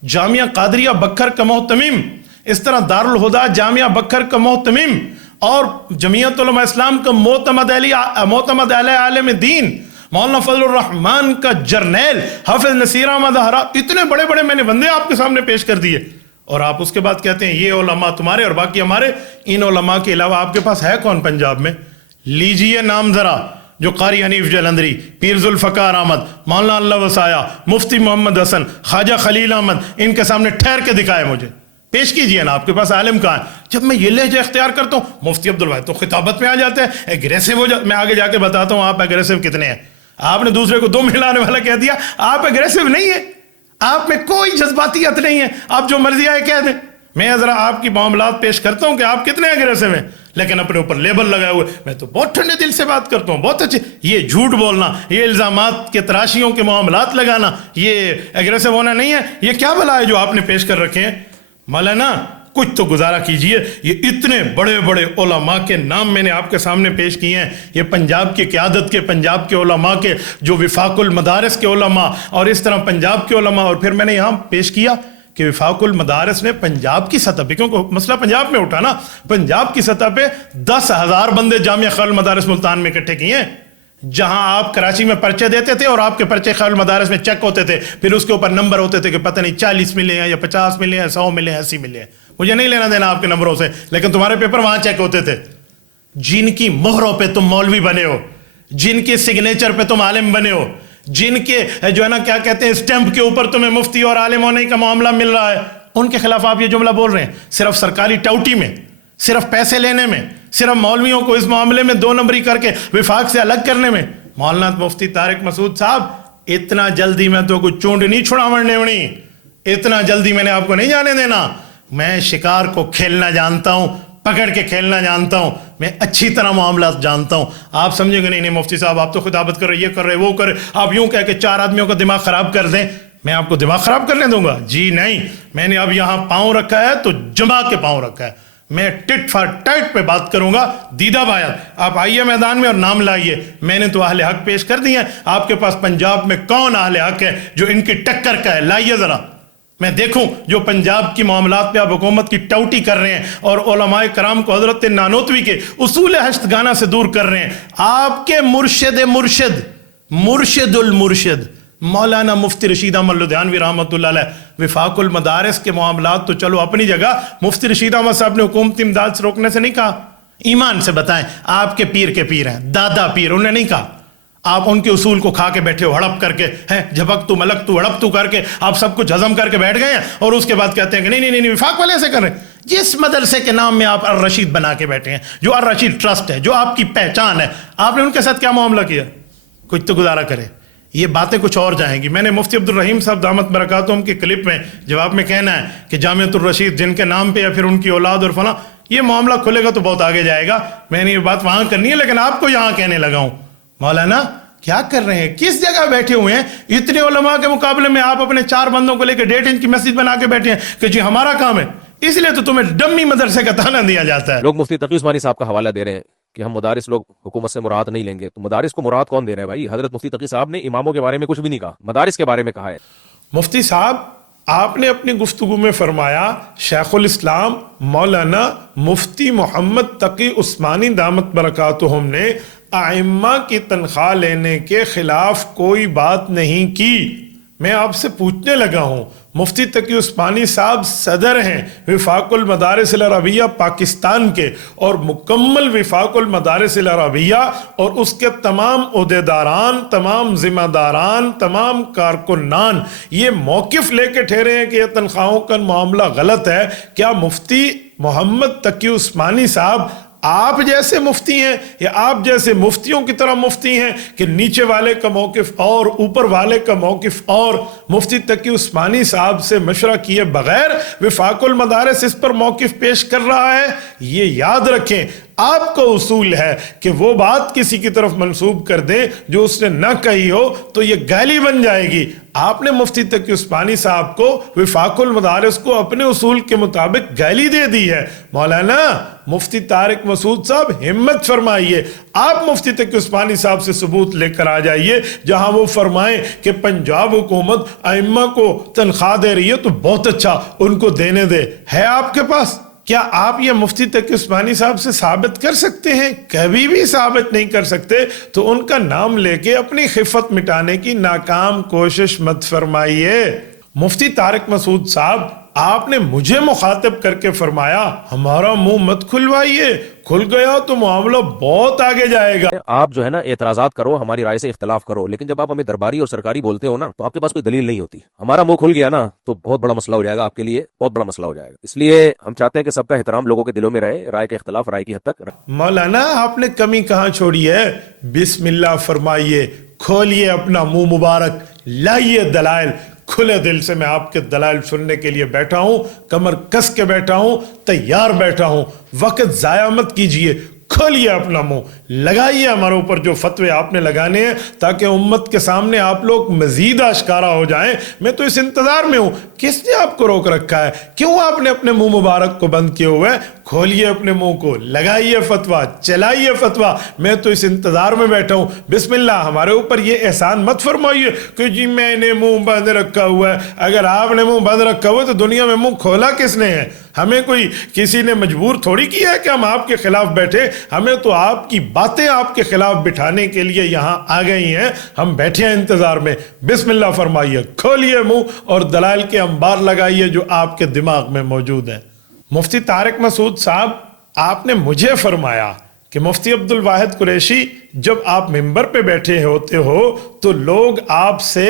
جامعہ قادریہ بکھر کا محتمم، اس طرح دارالہدا جامعہ بکھر کا محتمم اور جمعیت علماء اسلام کا معتمد علیہ عالم دین، مولانا فضل الرحمان کا جرنیل، حافظ نصیر احمد ہرا، اتنے بڑے بڑے میں نے بندے آپ کے سامنے پیش کر دیے، اور آپ اس کے بعد کہتے ہیں یہ علماء تمہارے اور باقی ہمارے۔ ان علماء کے علاوہ آپ کے پاس ہے کون پنجاب میں؟ لیجئے نام ذرا، جو قاری حنیف جلندری، پیر ذوالفقار احمد، مولانا اللہ وسایا، مفتی محمد حسن، خواجہ خلیل احمد، ان کے سامنے ٹھہر کے دکھائے مجھے، پیش کیجئے نا، آپ کے پاس عالم کہاں ہے؟ جب میں یہ لہجہ اختیار کرتا ہوں مفتی عبدالواحد تو خطابت میں آ جاتے ہیں، ایگریسو ہو جاتے، میں آگے جا کے بتاتا ہوں آپ ایگریسو کتنے ہیں۔ آپ نے دوسرے کو دم ہلانے والا کہہ دیا، آپ ایگریسو نہیں ہیں، آپ میں کوئی جذباتیت نہیں ہے، آپ جو مرضی آئے کہہ دیں۔ میں ذرا آپ کی معاملات پیش کرتا ہوں کہ آپ کتنے ایگریسو ہیں، لیکن اپنے اوپر لیبل لگائے ہوئے میں تو بہت ٹھنڈے دل سے بات کرتا ہوں، بہت اچھے۔ یہ جھوٹ بولنا، یہ الزامات کے تراشیوں کے معاملات لگانا، یہ ایگریسو ہونا نہیں ہے۔ یہ کیا بلا ہے جو آپ نے پیش کر رکھے ہیں؟ مولانا کچھ تو گزارا کیجئے. یہ اتنے بڑے بڑے علماء کے نام میں نے آپ کے سامنے پیش کیے ہیں, یہ پنجاب کی قیادت کے, پنجاب کے علماء کے, جو وفاق المدارس کے علماء, اور اس طرح پنجاب کے علماء. اور پھر میں نے یہاں پیش کیا کہ وفاق المدارس نے پنجاب کی سطح پہ, کیونکہ مسئلہ پنجاب میں اٹھا نا, پنجاب کی سطح پہ 10,000 بندے جامعہ خیر المدارس ملتان میں اکٹھے کیے ہیں. جہاں آپ کراچی میں پرچے دیتے تھے اور آپ کے پرچے خیر المدارس میں چیک ہوتے تھے, پھر اس کے اوپر نمبر ہوتے تھے کہ پتہ نہیں 40 ملے ہیں یا 50 ملے ہیں, 100 ملے ہیں, 80 ملے ہیں. مجھے نہیں لینا دینا آپ کے نمبروں سے, لیکن تمہارے پیپر وہاں چیک ہوتے تھے. جن کی مہروں پہ تم مولوی بنے ہو, جن کے سگنیچر پہ تم عالم بنے ہو, جن کے جو ہے نا کیا کہتے ہیں اسٹیمپ کے اوپر تمہیں مفتی اور عالم ہونے کا معاملہ مل رہا ہے, ان کے خلاف آپ یہ جملہ بول رہے ہیں. صرف سرکاری ٹاؤٹی میں, صرف پیسے لینے میں, صرف مولویوں کو اس معاملے میں 2 نمبری کر کے وفاق سے الگ کرنے میں. مولانا مفتی طارق مسعود صاحب, اتنا جلدی میں تو کوئی چونڈ نہیں چھڑاوڑنے ہونی, اتنا جلدی میں نے آپ کو نہیں جانے دینا. میں شکار کو کھیلنا جانتا ہوں, پکڑ کے کھیلنا جانتا ہوں, میں اچھی طرح معاملات جانتا ہوں. آپ سمجھیں گے نہیں مفتی صاحب آپ تو خطابت کر رہے, یہ کر رہے, وہ کر رہے, آپ یوں کہہ کہ 4 آدمیوں کا دماغ خراب کر دیں, میں آپ کو دماغ خراب کرنے دوں گا؟ جی نہیں. میں نے اب یہاں پاؤں رکھا ہے تو جما کے پاؤں رکھا ہے, میں ٹٹ فار ٹائٹ پہ بات کروں گا. دیدہ بایات, آپ آئیے میدان میں اور نام لائیے. میں نے تو اہل حق پیش کر دی ہیں. آپ کے پاس پنجاب میں کون اہل حق ہے جو ان کی ٹکر کا ہے؟ لائیے ذرا, میں دیکھوں. جو پنجاب کی معاملات پہ آپ حکومت کی ٹاؤٹی کر رہے ہیں اور علماء کرام کو حضرت نانوتوی کے اصول ہشتگانہ سے دور کر رہے ہیں. آپ کے مرشد المرشد مولانا مفتی رشید احمد لدھیانوی رحمۃ اللہ علیہ, وفاق المدارس کے معاملات تو چلو اپنی جگہ, مفتی رشید احمد صاحب نے حکومتی امداد سے روکنے سے نہیں کہا. ایمان سے بتائیں, آپ کے پیر کے پیر ہیں, دادا پیر, انہوں نے نہیں کہا. آپ ان کے اصول کو کھا کے بیٹھے ہو, ہڑپ کر کے ہیں, جھپک تو ملک تو ہڑپ تو کر کے آپ سب کچھ ہضم کر کے بیٹھ گئے ہیں, اور اس کے بعد کہتے ہیں کہ نہیں نہیں نہیں وفاق والے ایسے کر رہے ہیں. جس مدرسے کے نام میں آپ الرشید بنا کے بیٹھے ہیں, جو الرشید ٹرسٹ ہے, جو آپ کی پہچان ہے, آپ نے ان کے ساتھ کیا معاملہ کیا؟ کچھ تو گزارا کرے. یہ باتیں کچھ اور جائیں گی. میں نے مفتی عبد الرحیم صاحب دامت برکاتہم کے کلپ میں جواب میں کہنا ہے کہ جامعۃ الرشید جن کے نام پہ یا پھر ان کی اولاد اور فلاں, یہ معاملہ کھلے گا تو بہت آگے جائے گا. میں نے یہ بات وہاں کرنی ہے, لیکن آپ کو یہاں کہنے لگا ہوں. مولانا کیا کر رہے ہیں, کس جگہ بیٹھے ہوئے ہیں؟ اتنے علماء کے مقابلے میں آپ اپنے 4 بندوں کو لے کے 1.5 انچ کی مسجد بنا کے بیٹھے ہیں کہ جی ہمارا کام ہے, اس لیے تو تمہیں ڈمی مدرسے کا تانا دیا جاتا ہے. لوگ مفتی تقی عثمانی صاحب کا حوالہ دے رہے ہیں کہ ہم مدارس لوگ حکومت سے مراد نہیں لیں گے. تو مدارس کو مراد کون دے رہا ہے بھائی؟ حضرت مفتی تقی صاحب نے اماموں کے بارے میں کچھ بھی نہیں کہا, مدارس کے بارے میں کہا ہے. مفتی صاحب آپ نے اپنی گفتگو میں فرمایا شیخ الاسلام مولانا مفتی محمد تقی عثمانی دامت برکاتہم نے ائمہ کی تنخواہ لینے کے خلاف کوئی بات نہیں کی. میں آپ سے پوچھنے لگا ہوں, مفتی تقی عثمانی صاحب صدر ہیں وفاق المدارس العربیہ پاکستان کے, اور مکمل وفاق المدارس العربیہ اور اس کے تمام عہدیداران, تمام ذمہ داران, تمام کارکنان یہ موقف لے کے ٹھہرے ہیں کہ یہ تنخواہوں کا معاملہ غلط ہے. کیا مفتی محمد تقی عثمانی صاحب آپ جیسے مفتی ہیں یا آپ جیسے مفتیوں کی طرح مفتی ہیں کہ نیچے والے کا موقف اور اوپر والے کا موقف اور؟ مفتی تقی عثمانی صاحب سے مشورہ کیے بغیر وفاق المدارس اس پر موقف پیش کر رہا ہے. یہ یاد رکھیں, آپ کا اصول ہے کہ وہ بات کسی کی طرف منسوب کر دیں جو اس نے نہ کہی ہو تو یہ گالی بن جائے گی. آپ نے مفتی تقی عثمانی صاحب کو, وفاق المدارس کو اپنے اصول کے مطابق گالی دے دی ہے. مولانا مفتی طارق مسعود صاحب ہمت فرمائیے, آپ مفتی تقی عثمانی صاحب سے ثبوت لے کر آ جائیے جہاں وہ فرمائیں کہ پنجاب حکومت ائمہ کو تنخواہ دے رہی ہے تو بہت اچھا, ان کو دینے دے. ہے آپ کے پاس؟ کیا آپ یہ مفتی تقی عثمانی صاحب سے ثابت کر سکتے ہیں؟ کبھی بھی ثابت نہیں کر سکتے. تو ان کا نام لے کے اپنی خفت مٹانے کی ناکام کوشش مت فرمائیے. مفتی طارق مسعود صاحب آپ نے مجھے مخاطب کر کے فرمایا ہمارا منہ مت کھلوائیے, کھل گیا تو معاملہ بہت آگے جائے گا. آپ جو ہے نا اعتراضات کرو, ہماری رائے سے اختلاف کرو, لیکن جب آپ ہمیں درباری اور سرکاری بولتے ہو نا تو آپ کے پاس کوئی دلیل نہیں ہوتی. ہمارا منہ کھل گیا نا تو بہت بڑا مسئلہ ہو جائے گا, آپ کے لیے بہت بڑا مسئلہ ہو جائے گا. اس لیے ہم چاہتے ہیں کہ سب کا احترام لوگوں کے دلوں میں رہے, رائے کے اختلاف رائے کی حد تک. مولانا آپ نے کمی کہاں چھوڑی ہے؟ بسم اللہ فرمائیے, کھولیے اپنا منہ مبارک, لائیے دلائل. کھلے دل سے میں آپ کے دلائل سننے کے لیے بیٹھا ہوں, کمر کس کے بیٹھا ہوں, تیار بیٹھا ہوں. وقت ضائع مت کیجئے, کھولیے اپنا منہ, لگائیے ہمارے اوپر جو فتوے آپ نے لگانے ہیں, تاکہ امت کے سامنے آپ لوگ مزید آشکارا ہو جائیں. میں تو اس انتظار میں ہوں, کس نے آپ کو روک رکھا ہے؟ کیوں آپ نے اپنے منہ مبارک کو بند کیے ہوئے؟ کھولیے اپنے منہ کو, لگائیے فتویٰ, چلائیے فتویٰ. میں تو اس انتظار میں بیٹھا ہوں. بسم اللہ, ہمارے اوپر یہ احسان مت فرمائیے کہ جی میں نے منہ بند رکھا ہوا ہے. اگر آپ نے منہ بند رکھا ہوا ہے تو دنیا میں منہ کھولا کس نے ہے؟ ہمیں کوئی کسی نے مجبور تھوڑی کیا ہے کہ ہم آپ کے خلاف بیٹھے. ہمیں تو آپ کی باتیں آپ کے خلاف بٹھانے کے لیے یہاں آ گئی ہیں. ہم بیٹھے ہیں انتظار میں. بسم اللہ فرمائیے, کھولیے منہ اور دلائل کے انبار لگائیے جو آپ کے دماغ میں موجود ہیں. مفتی طارق مسعود صاحب, آپ نے مجھے فرمایا کہ مفتی عبد الواحد قریشی, جب آپ ممبر پہ بیٹھے ہوتے ہو تو لوگ آپ سے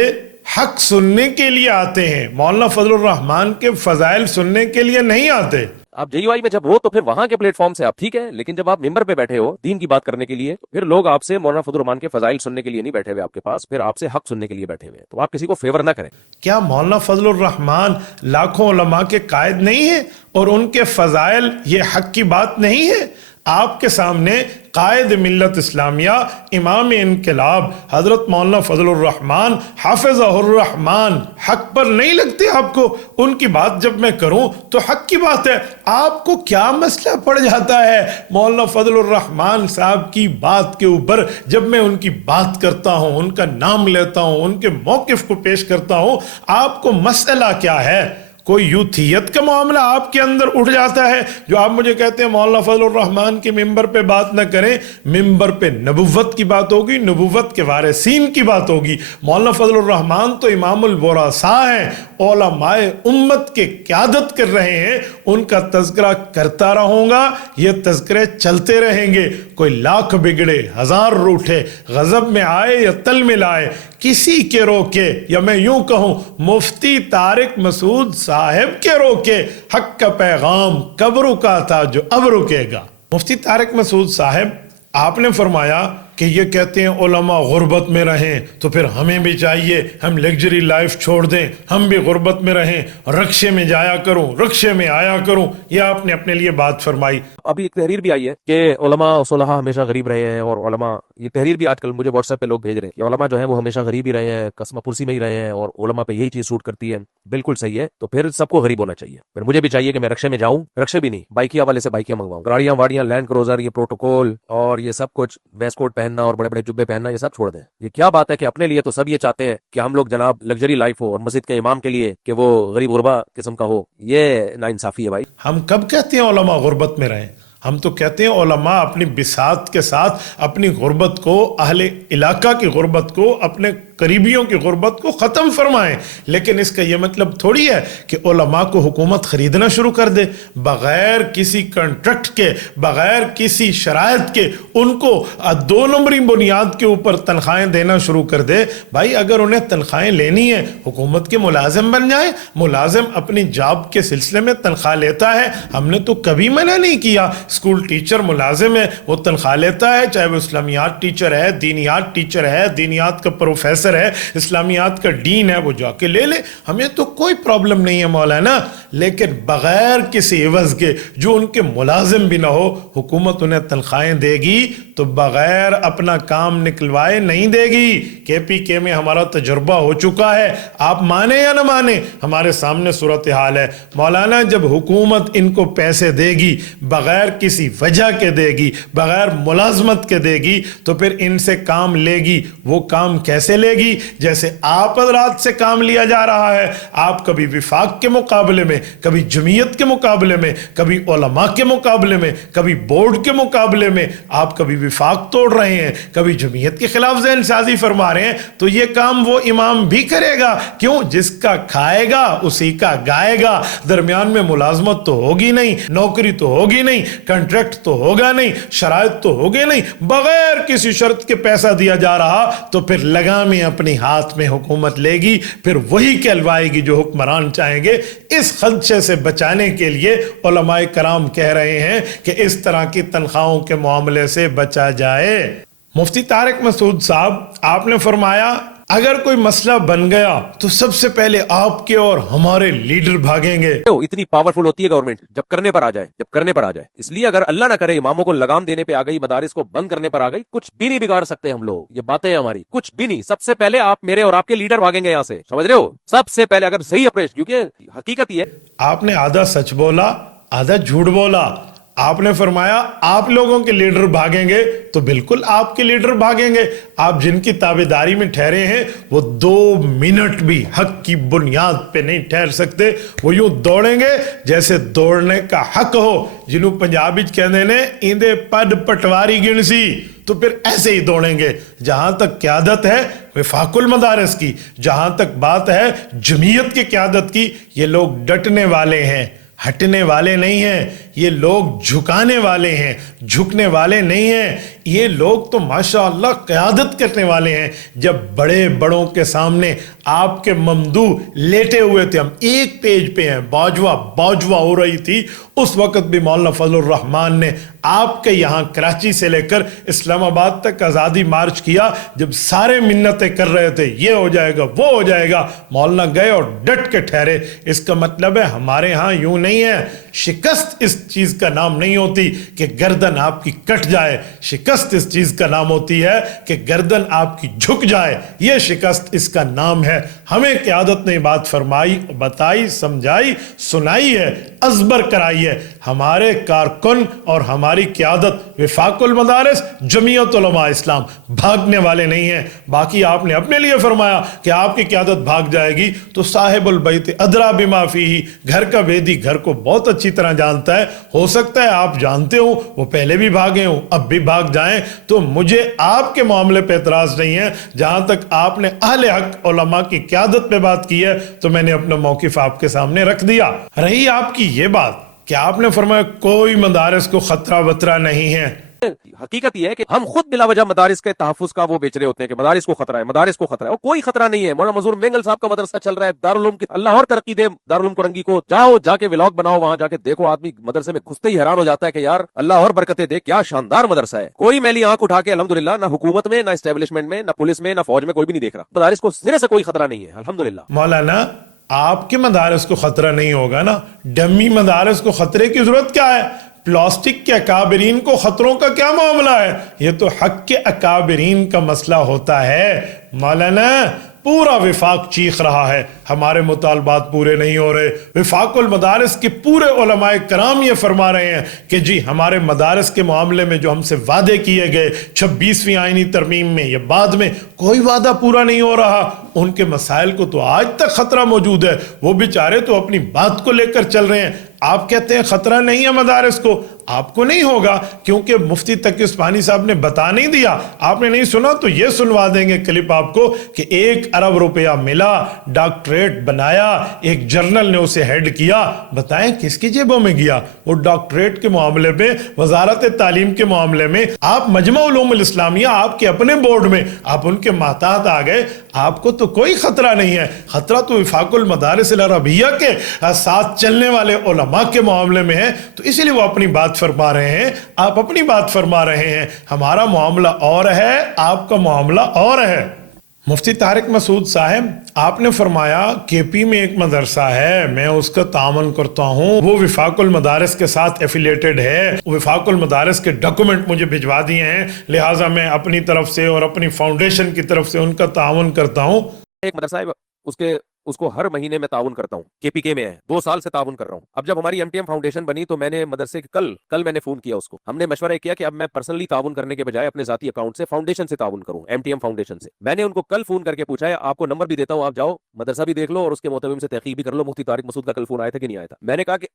حق سننے کے لیے آتے ہیں, مولانا فضل الرحمان کے فضائل سننے کے لیے نہیں آتے. آپ جے یو آئی میں جب ہو تو پھر وہاں کے پلیٹ فارم سے آپ ٹھیک ہے, لیکن جب آپ ممبر پہ بیٹھے ہو دین کی بات کرنے کے لیے, پھر لوگ آپ سے مولانا فضل الرحمان کے فضائل سننے کے لیے نہیں بیٹھے ہوئے آپ کے پاس, پھر آپ سے حق سننے کے لیے بیٹھے ہوئے. تو آپ کسی کو فیور نہ کریں. کیا مولانا فضل الرحمان لاکھوں علماء کے قائد نہیں ہیں اور ان کے فضائل یہ حق کی بات نہیں ہے؟ آپ کے سامنے قائد ملت اسلامیہ, امام انقلاب حضرت مولانا فضل الرحمان حافظہ الرحمان حق پر نہیں لگتے آپ کو؟ ان کی بات جب میں کروں تو حق کی بات ہے. آپ کو کیا مسئلہ پڑ جاتا ہے مولانا فضل الرحمان صاحب کی بات کے اوپر؟ جب میں ان کی بات کرتا ہوں, ان کا نام لیتا ہوں, ان کے موقف کو پیش کرتا ہوں, آپ کو مسئلہ کیا ہے؟ کوئی یوتھیت کا معاملہ آپ کے اندر اٹھ جاتا ہے جو آپ مجھے کہتے ہیں مولانا فضل الرحمان کے ممبر پہ بات نہ کریں. ممبر پہ نبوت کی بات ہوگی, نبوت کے وارثین کی بات ہوگی. مولانا فضل الرحمان تو امام الورثاء ہیں, علماء امت کے قیادت کر رہے ہیں. ان کا تذکرہ کرتا رہوں گا, یہ تذکرے چلتے رہیں گے. کوئی لاکھ بگڑے ہزار روٹھے, غضب میں آئے یا تل میں لائے, کسی کے روکے, یا میں یوں کہوں مفتی طارق مسعود صاحب کے روکے, حق کا پیغام کب رکا تھا جو اب رکے گا. مفتی طارق مسعود صاحب, آپ نے فرمایا کہ یہ کہتے ہیں علماء غربت میں رہیں, تو پھر ہمیں بھی چاہیے ہم لگژری لائف چھوڑ دیں, ہم بھی غربت میں رہیں, رکشے میں جایا کروں, رکشے میں آیا کروں. یہ آپ نے اپنے لیے بات فرمائی. ابھی ایک تحریر بھی آئی ہے کہ علماء و صلحاء ہمیشہ غریب رہے ہیں, اور علماء, یہ تحریر بھی آج کل مجھے واٹس ایپ پہ لوگ بھیج رہے ہیں کہ علماء جو ہیں وہ ہمیشہ غریب ہی رہے ہیں, قسمہ پرسی میں ہی رہے ہیں, اور علماء پہ یہی چیز سوٹ کرتی ہے. بالکل صحیح ہے, تو پھر سب کو غریب ہونا چاہیے. پھر مجھے بھی چاہیے کہ میں رکشے میں جاؤں, رکشے بھی نہیں, بائکی والے سے بائکیاں منگواؤں, گاڑیاں واڑیاں, لینڈ کروزر, یہ پروٹوکول اور یہ سب کچھ, ویسٹ کوٹ پہننا اور بڑے بڑے جبے پہننا, یہ سب چھوڑ دیں. یہ کیا بات ہے کہ اپنے لیے تو سب یہ چاہتے ہیں کہ ہم لوگ جناب لگژری لائف ہو, اور مسجد کے امام کے لیے کہ وہ غریب غربا قسم کا ہو. یہ ناانصافی ہے بھائی. ہم کب کہتے ہیں علماء غربت میں رہیں؟ ہم تو کہتے ہیں علماء اپنی بساط کے ساتھ اپنی غربت کو, اہل علاقہ کی غربت کو, اپنے قریبیوں کی غربت کو ختم فرمائیں. لیکن اس کا یہ مطلب تھوڑی ہے کہ علماء کو حکومت خریدنا شروع کر دے بغیر کسی کنٹریکٹ کے, بغیر کسی شرائط کے, ان کو 2 نمبری بنیاد کے اوپر تنخواہیں دینا شروع کر دے. بھائی اگر انہیں تنخواہیں لینی ہے حکومت کے ملازم بن جائیں. ملازم اپنی جاب کے سلسلے میں تنخواہ لیتا ہے, ہم نے تو کبھی منع نہیں کیا. اسکول ٹیچر ملازم ہے, وہ تنخواہ لیتا ہے, چاہے وہ اسلامیات ٹیچر ہے, دینیات ٹیچر ہے, دینیات کا پروفیسر ہے, اسلامیات کا ڈین ہے, وہ جا کے لے لے, ہمیں تو کوئی پرابلم نہیں ہے مولانا. لیکن بغیر کسی عوض کے, جو ان کے ملازم بھی نہ ہو, حکومت انہیں تنخواہیں دے گی تو بغیر اپنا کام نکلوائے نہیں دے گی. کے پی کے میں ہمارا تجربہ ہو چکا ہے, آپ مانے یا نہ مانے, ہمارے سامنے صورتحال ہے. مولانا جب حکومت ان کو پیسے دے گی, بغیر کسی وجہ کے دے گی, بغیر ملازمت کے دے گی, تو پھر ان سے کام لے گی. وہ کام کیسے لے گی؟ جیسے آپ حضرات سے کام لیا جا رہا ہے. آپ کبھی وفاق کے مقابلے میں, کبھی جمعیت کے مقابلے میں, کبھی علماء کے مقابلے میں, کبھی بورڈ کے مقابلے میں, آپ کبھی وفاق توڑ رہے ہیں, کبھی جمعیت کے خلاف ذہن سازی فرما رہے ہیں. تو یہ کام وہ امام بھی کرے گا. کیوں؟ جس کا کھائے گا اسی کا گائے گا. درمیان میں ملازمت تو ہوگی نہیں, نوکری تو ہوگی نہیں, کنٹریکٹ تو ہوگا نہیں, شرائط تو ہوگے نہیں. بغیر کسی شرط کے پیسہ دیا جا رہا تو پھر لگامیں اپنی ہاتھ میں حکومت لے گی, پھر وہی کہلوائے گی جو حکمران چاہیں گے. اس خدشے سے بچانے کے لیے علماء کرام کہہ رہے ہیں کہ اس طرح کی تنخواہوں کے معاملے سے بچا جائے. مفتی طارق مسعود صاحب, آپ نے فرمایا اگر کوئی مسئلہ بن گیا تو سب سے پہلے آپ کے اور ہمارے لیڈر بھاگیں گے. اتنی پاورفل ہوتی ہے گورنمنٹ جب کرنے پر آ جائے. اس لیے اگر اللہ نہ کرے اماموں کو لگام دینے پہ آ گئی, مدارس کو بند کرنے پر آ گئی, کچھ بھی نہیں بگاڑ سکتے ہم لوگ. یہ باتیں ہماری کچھ بھی نہیں. سب سے پہلے آپ میرے اور آپ کے لیڈر بھاگیں گے یہاں سے, سمجھ رہے ہو؟ سب سے پہلے اگر صحیح اپریش, کیونکہ حقیقت یہ ہے آپ نے آدھا سچ بولا آدھا جھوٹ بولا. آپ نے فرمایا آپ لوگوں کے لیڈر بھاگیں گے, تو بالکل آپ کے لیڈر بھاگیں گے. آپ جن کی تابعداری میں ٹھہرے ہیں وہ 2 منٹ بھی حق کی بنیاد پہ نہیں ٹھہر سکتے. وہ یوں دوڑیں گے جیسے دوڑنے کا حق ہو. جنہوں پنجابی کہنے نے ایندے پڈ پٹواری گن سی, تو پھر ایسے ہی دوڑیں گے. جہاں تک قیادت ہے وفاق المدارس کی, جہاں تک بات ہے جمعیت کی قیادت کی, یہ لوگ ڈٹنے والے ہیں, ہٹنے والے نہیں ہیں. یہ لوگ جھکانے والے ہیں, جھکنے والے نہیں ہیں. یہ لوگ تو ماشاءاللہ قیادت کرنے والے ہیں. جب بڑے بڑوں کے سامنے آپ کے ممدو لیٹے ہوئے تھے, ہم ایک پیج پہ ہیں, باجوہ ہو رہی تھی, اس وقت بھی مولانا فضل الرحمان نے آپ کے یہاں کراچی سے لے کر اسلام آباد تک آزادی مارچ کیا. جب سارے منتیں کر رہے تھے یہ ہو جائے گا وہ ہو جائے گا, مولانا گئے اور ڈٹ کے ٹھہرے. اس کا مطلب ہے ہمارے ہاں یوں نہیں ہے. شکست اس چیز کا نام نہیں ہوتی کہ گردن آپ کی کٹ جائے. شکست اس چیز کا نام ہوتی ہے کہ گردن آپ کی جھک جائے. یہ شکست اس کا نام ہے. ہمیں قیادت نے بات فرمائی, بتائی, سمجھائی, سنائی ہے, ازبر کرائی ہے. ہمارے کارکن اور ہماری قیادت وفاق المدارس جمعیت علماء اسلام بھاگنے والے نہیں ہیں. باقی آپ نے اپنے لیے فرمایا کہ آپ کی قیادت بھاگ جائے گی, تو صاحب البیت ادرا بما فیہ, گھر کا بیدی گھر کو بہت اچھی طرح جانتا ہے. ہو سکتا ہے آپ جانتے ہو وہ پہلے بھی بھاگے ہوں, اب بھی بھاگ جائیں. تو مجھے آپ کے معاملے پہ اعتراض نہیں ہے. جہاں تک آپ نے اہل حق علماء کی قیادت پہ بات کی ہے تو میں نے اپنا موقف آپ کے سامنے رکھ دیا. رہی آپ کی یہ بات کہ آپ نے فرمایا کوئی مدارس کو خطرہ وطرہ نہیں ہے, حقیقت یہ ہے کہ ہم خود بلا وجہ مدارس کے تحفظ کا وہ بیچ رہے ہوتے ہیں کہ مدارس کو خطرہ ہے, مدارس کو خطرہ ہے. اور کوئی خطرہ نہیں ہے. مولانا منظور مینگل صاحب کا مدرسہ چل رہا ہے دارالعلوم کی, اللہ اور ترقی دے دارالعلوم کرنگی کو. جاؤ جا کے ولاگ بناؤ, وہاں جا کے دیکھو, آدمی مدرسے میں گھستے ہی حیران ہو جاتا ہے کہ یار اللہ اور برکتیں دے, کیا شاندار مدرسہ ہے. کوئی میلی آنکھ اٹھا کے الحمدللہ نہ حکومت میں, نہ اسٹیبلشمنٹ میں, نہ پولیس میں, نہ فوج میں کوئی بھی نہیں دیکھ رہا. مدارس کو سرے سے کوئی خطرہ نہیں ہے الحمدللہ. مولانا آپ کے مدارس کو خطرہ نہیں ہوگا نا, ڈمی مدارس کو خطرے کی ضرورت کیا ہے؟ پلاسٹک کے اکابرین کو خطروں کا کیا معاملہ ہے؟ یہ تو حق کے اکابرین کا مسئلہ ہوتا ہے. مولانا پورا وفاق چیخ رہا ہے ہمارے مطالبات پورے نہیں ہو رہے. وفاق المدارس کے پورے علماء کرام یہ فرما رہے ہیں کہ جی ہمارے مدارس کے معاملے میں جو ہم سے وعدے کیے گئے 26ویں آئینی ترمیم میں یا بعد میں, کوئی وعدہ پورا نہیں ہو رہا. ان کے مسائل کو تو آج تک خطرہ موجود ہے. وہ بیچارے تو اپنی بات کو لے کر چل رہے ہیں. آپ کہتے ہیں خطرہ نہیں ہے مدارس کو. آپ کو نہیں ہوگا کیونکہ مفتی تقی عثمانی صاحب نے بتا نہیں دیا. آپ نے نہیں سنا تو یہ سنوا دیں گے کلپ آپ کو کہ 1 ارب روپیہ ملا, ڈاکٹریٹ بنایا, ایک جرنل نے اسے ہیڈ کیا. بتائیں کس کی جیبوں میں گیا وہ ڈاکٹریٹ کے معاملے میں, وزارت تعلیم کے معاملے میں. آپ مجمع علوم الاسلامیہ آپ کے اپنے بورڈ میں آپ ان کے ماتحت آ گئے. آپ کو تو کوئی خطرہ نہیں ہے. خطرہ تو وفاق المدارس العربیہ کے ساتھ چلنے والے علماء کے معاملے میں ہے. تو اسی لیے وہ اپنی بات فرما رہے ہیں, آپ اپنی بات فرما رہے ہیں. ہمارا معاملہ اور ہے, آپ کا معاملہ اور ہے. مفتی طارق مسعود صاحب, آپ نے فرمایا کے پی میں ایک مدرسہ ہے, میں اس کا تعاون کرتا ہوں, وہ وفاق المدارس کے ساتھ ایفیلیٹڈ ہے. وفاق المدارس کے ڈاکومنٹ مجھے بھجوا دیے ہیں, لہٰذا میں اپنی طرف سے اور اپنی فاؤنڈیشن کی طرف سے ان کا تعاون کرتا ہوں. ایک مدرسہ ہے اس کو ہر مہینے میں تعاون کرتا ہوں, کے پی کے میں ہے, 2 سال سے تعاون کر رہا ہوں. اب جب ہماری ایم ٹی ایم فاؤنڈیشن بنی تو میں نے مدرسے کل میں نے فون کیا اس کو, ہم نے مشورہ کیا کہ اب میں پرسنلی تعاون کرنے کے بجائے اپنے ذاتی اکاؤنٹ سے فاؤنڈیشن سے تعاون کروں, ایم ٹی ایم فاؤنڈیشن سے. میں نے ان کو کل فون کر کے پوچھا ہے, آپ کو نمبر بھی دیتا ہوں, آپ جاؤ مدرسہ بھی دیکھ لو اور اس کے محتویم سے تحقیق بھی کر لو. مفتی طارق مسعود کا کل فون آیا تھا کہ نہیں آیا تھا. میں نے کہا کہ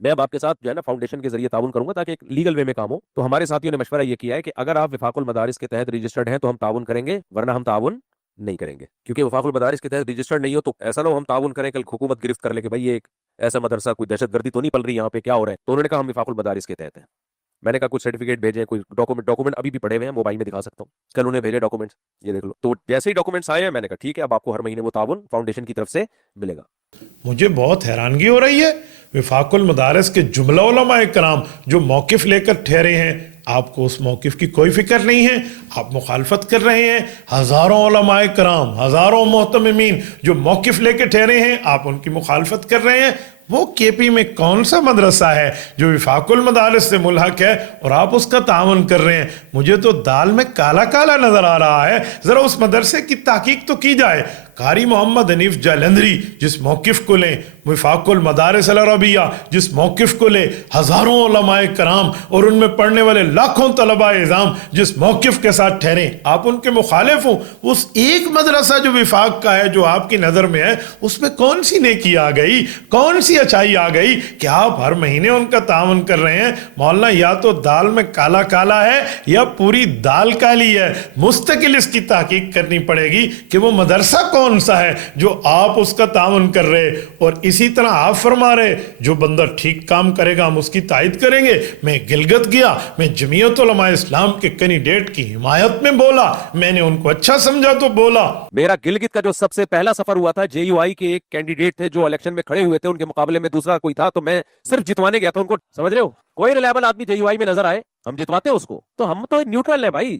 میں اب آپ کے ساتھ جو ہے نا فاؤنڈیشن کے ذریعے تعاون کروں گا تاکہ ایک لیگل وے میں کام ہو. تو ہمارے ساتھیوں نے مشورہ یہ کیا ہے کہ اگر آپ وفاق المدارس کے تحت رجسٹرڈ ہیں تو ہم تعاون کریں گے, ورنہ ہم تعاون نہیں کریں گے. کیونکہ وفاق المدارس کے تحت رجسٹرڈ نہیں ہو تو ایسا نہ ہو ہم تعاون کریں کل حکومت گرفت کر لے کہ بھائی یہ ایک ایسا مدرسہ, کوئی دہشت گردی تو نہیں پل رہی یہاں پہ, کیا ہو رہا ہے. تو انہوں نے کہا ہم وفاق المدارس کے تحت ہیں. میں نے کہا کچھ سرٹیفکیٹ بھیجیں, کوئی ڈاکومنٹ ابھی بھی پڑے ہوئے ہیں, موبائل میں دکھا سکتا ہوں. کل انہیں بھیجے ڈاکومنٹس, یہ دیکھ لو. تو جیسے ہی ڈاکومنٹس آئے ہیں میں نے کہا ٹھیک ہے, اب آپ کو ہر مہینے وہ تعاون فاؤنڈیشن کی طرف سے ملے گا. مجھے بہت حیرانگی ہو رہی ہے, وفاق المدارس کے جملہ علماء کرام جو موقف لے کر ٹھہرے ہیں, آپ کو اس موقف کی کوئی فکر نہیں ہے, آپ مخالفت کر رہے ہیں. ہزاروں علماء کرام, ہزاروں محتممین جو موقف لے کے ٹھہرے ہیں, آپ ان کی مخالفت کر رہے ہیں. وہ کے پی میں کون سا مدرسہ ہے جو وفاق المدارس سے ملحق ہے اور آپ اس کا تعاون کر رہے ہیں؟ مجھے تو دال میں کالا کالا نظر آ رہا ہے. ذرا اس مدرسے کی تحقیق تو کی جائے. قاری محمد حنیف جالندری جس موقف کو لیں, وفاق المدارس العربیہ جس موقف کو لے, ہزاروں علماء کرام اور ان میں پڑھنے والے لاکھوں طلباء اعظام جس موقف کے ساتھ ٹھہریں, آپ ان کے مخالف ہوں. اس ایک مدرسہ جو وفاق کا ہے, جو آپ کی نظر میں ہے, اس میں کون سی نیکی آ گئی, کون سی اچھائی آ گئی کہ آپ ہر مہینے ان کا تعاون کر رہے ہیں؟ مولانا یا تو دال میں کالا کالا ہے یا پوری دال کالی ہے. مستقل اس کی تحقیق کرنی پڑے گی کہ وہ مدرسہ کون سا ہے جو آپ اس کا تعاون کر رہے. اور اسی طرح آپ فرما رہے جو بندہ ٹھیک کام کرے گا ہم اس کی تائید کریں گے. میں گلگت گیا, میں جمعیت علماء اسلام کے کینڈیڈیٹ کی حمایت میں بولا, میں نے ان کو اچھا سمجھا تو بولا. میرا گلگت کا جو سب سے پہلا سفر ہوا تھا, جے یو آئی کے ایک کینڈیڈیٹ تھے جو الیکشن میں کھڑے ہوئے تھے, ان کے مقابلے میں دوسرا کوئی تھا, تو میں صرف جتوانے گیا تھا ان کو. سمجھ رہے ہو, کوئی ریلائبل آدمی جے یو آئی میں نظر آئے, ہم جتواتے ہیں اس کو. تو ہم تو نیوٹرل ہیں بھائی.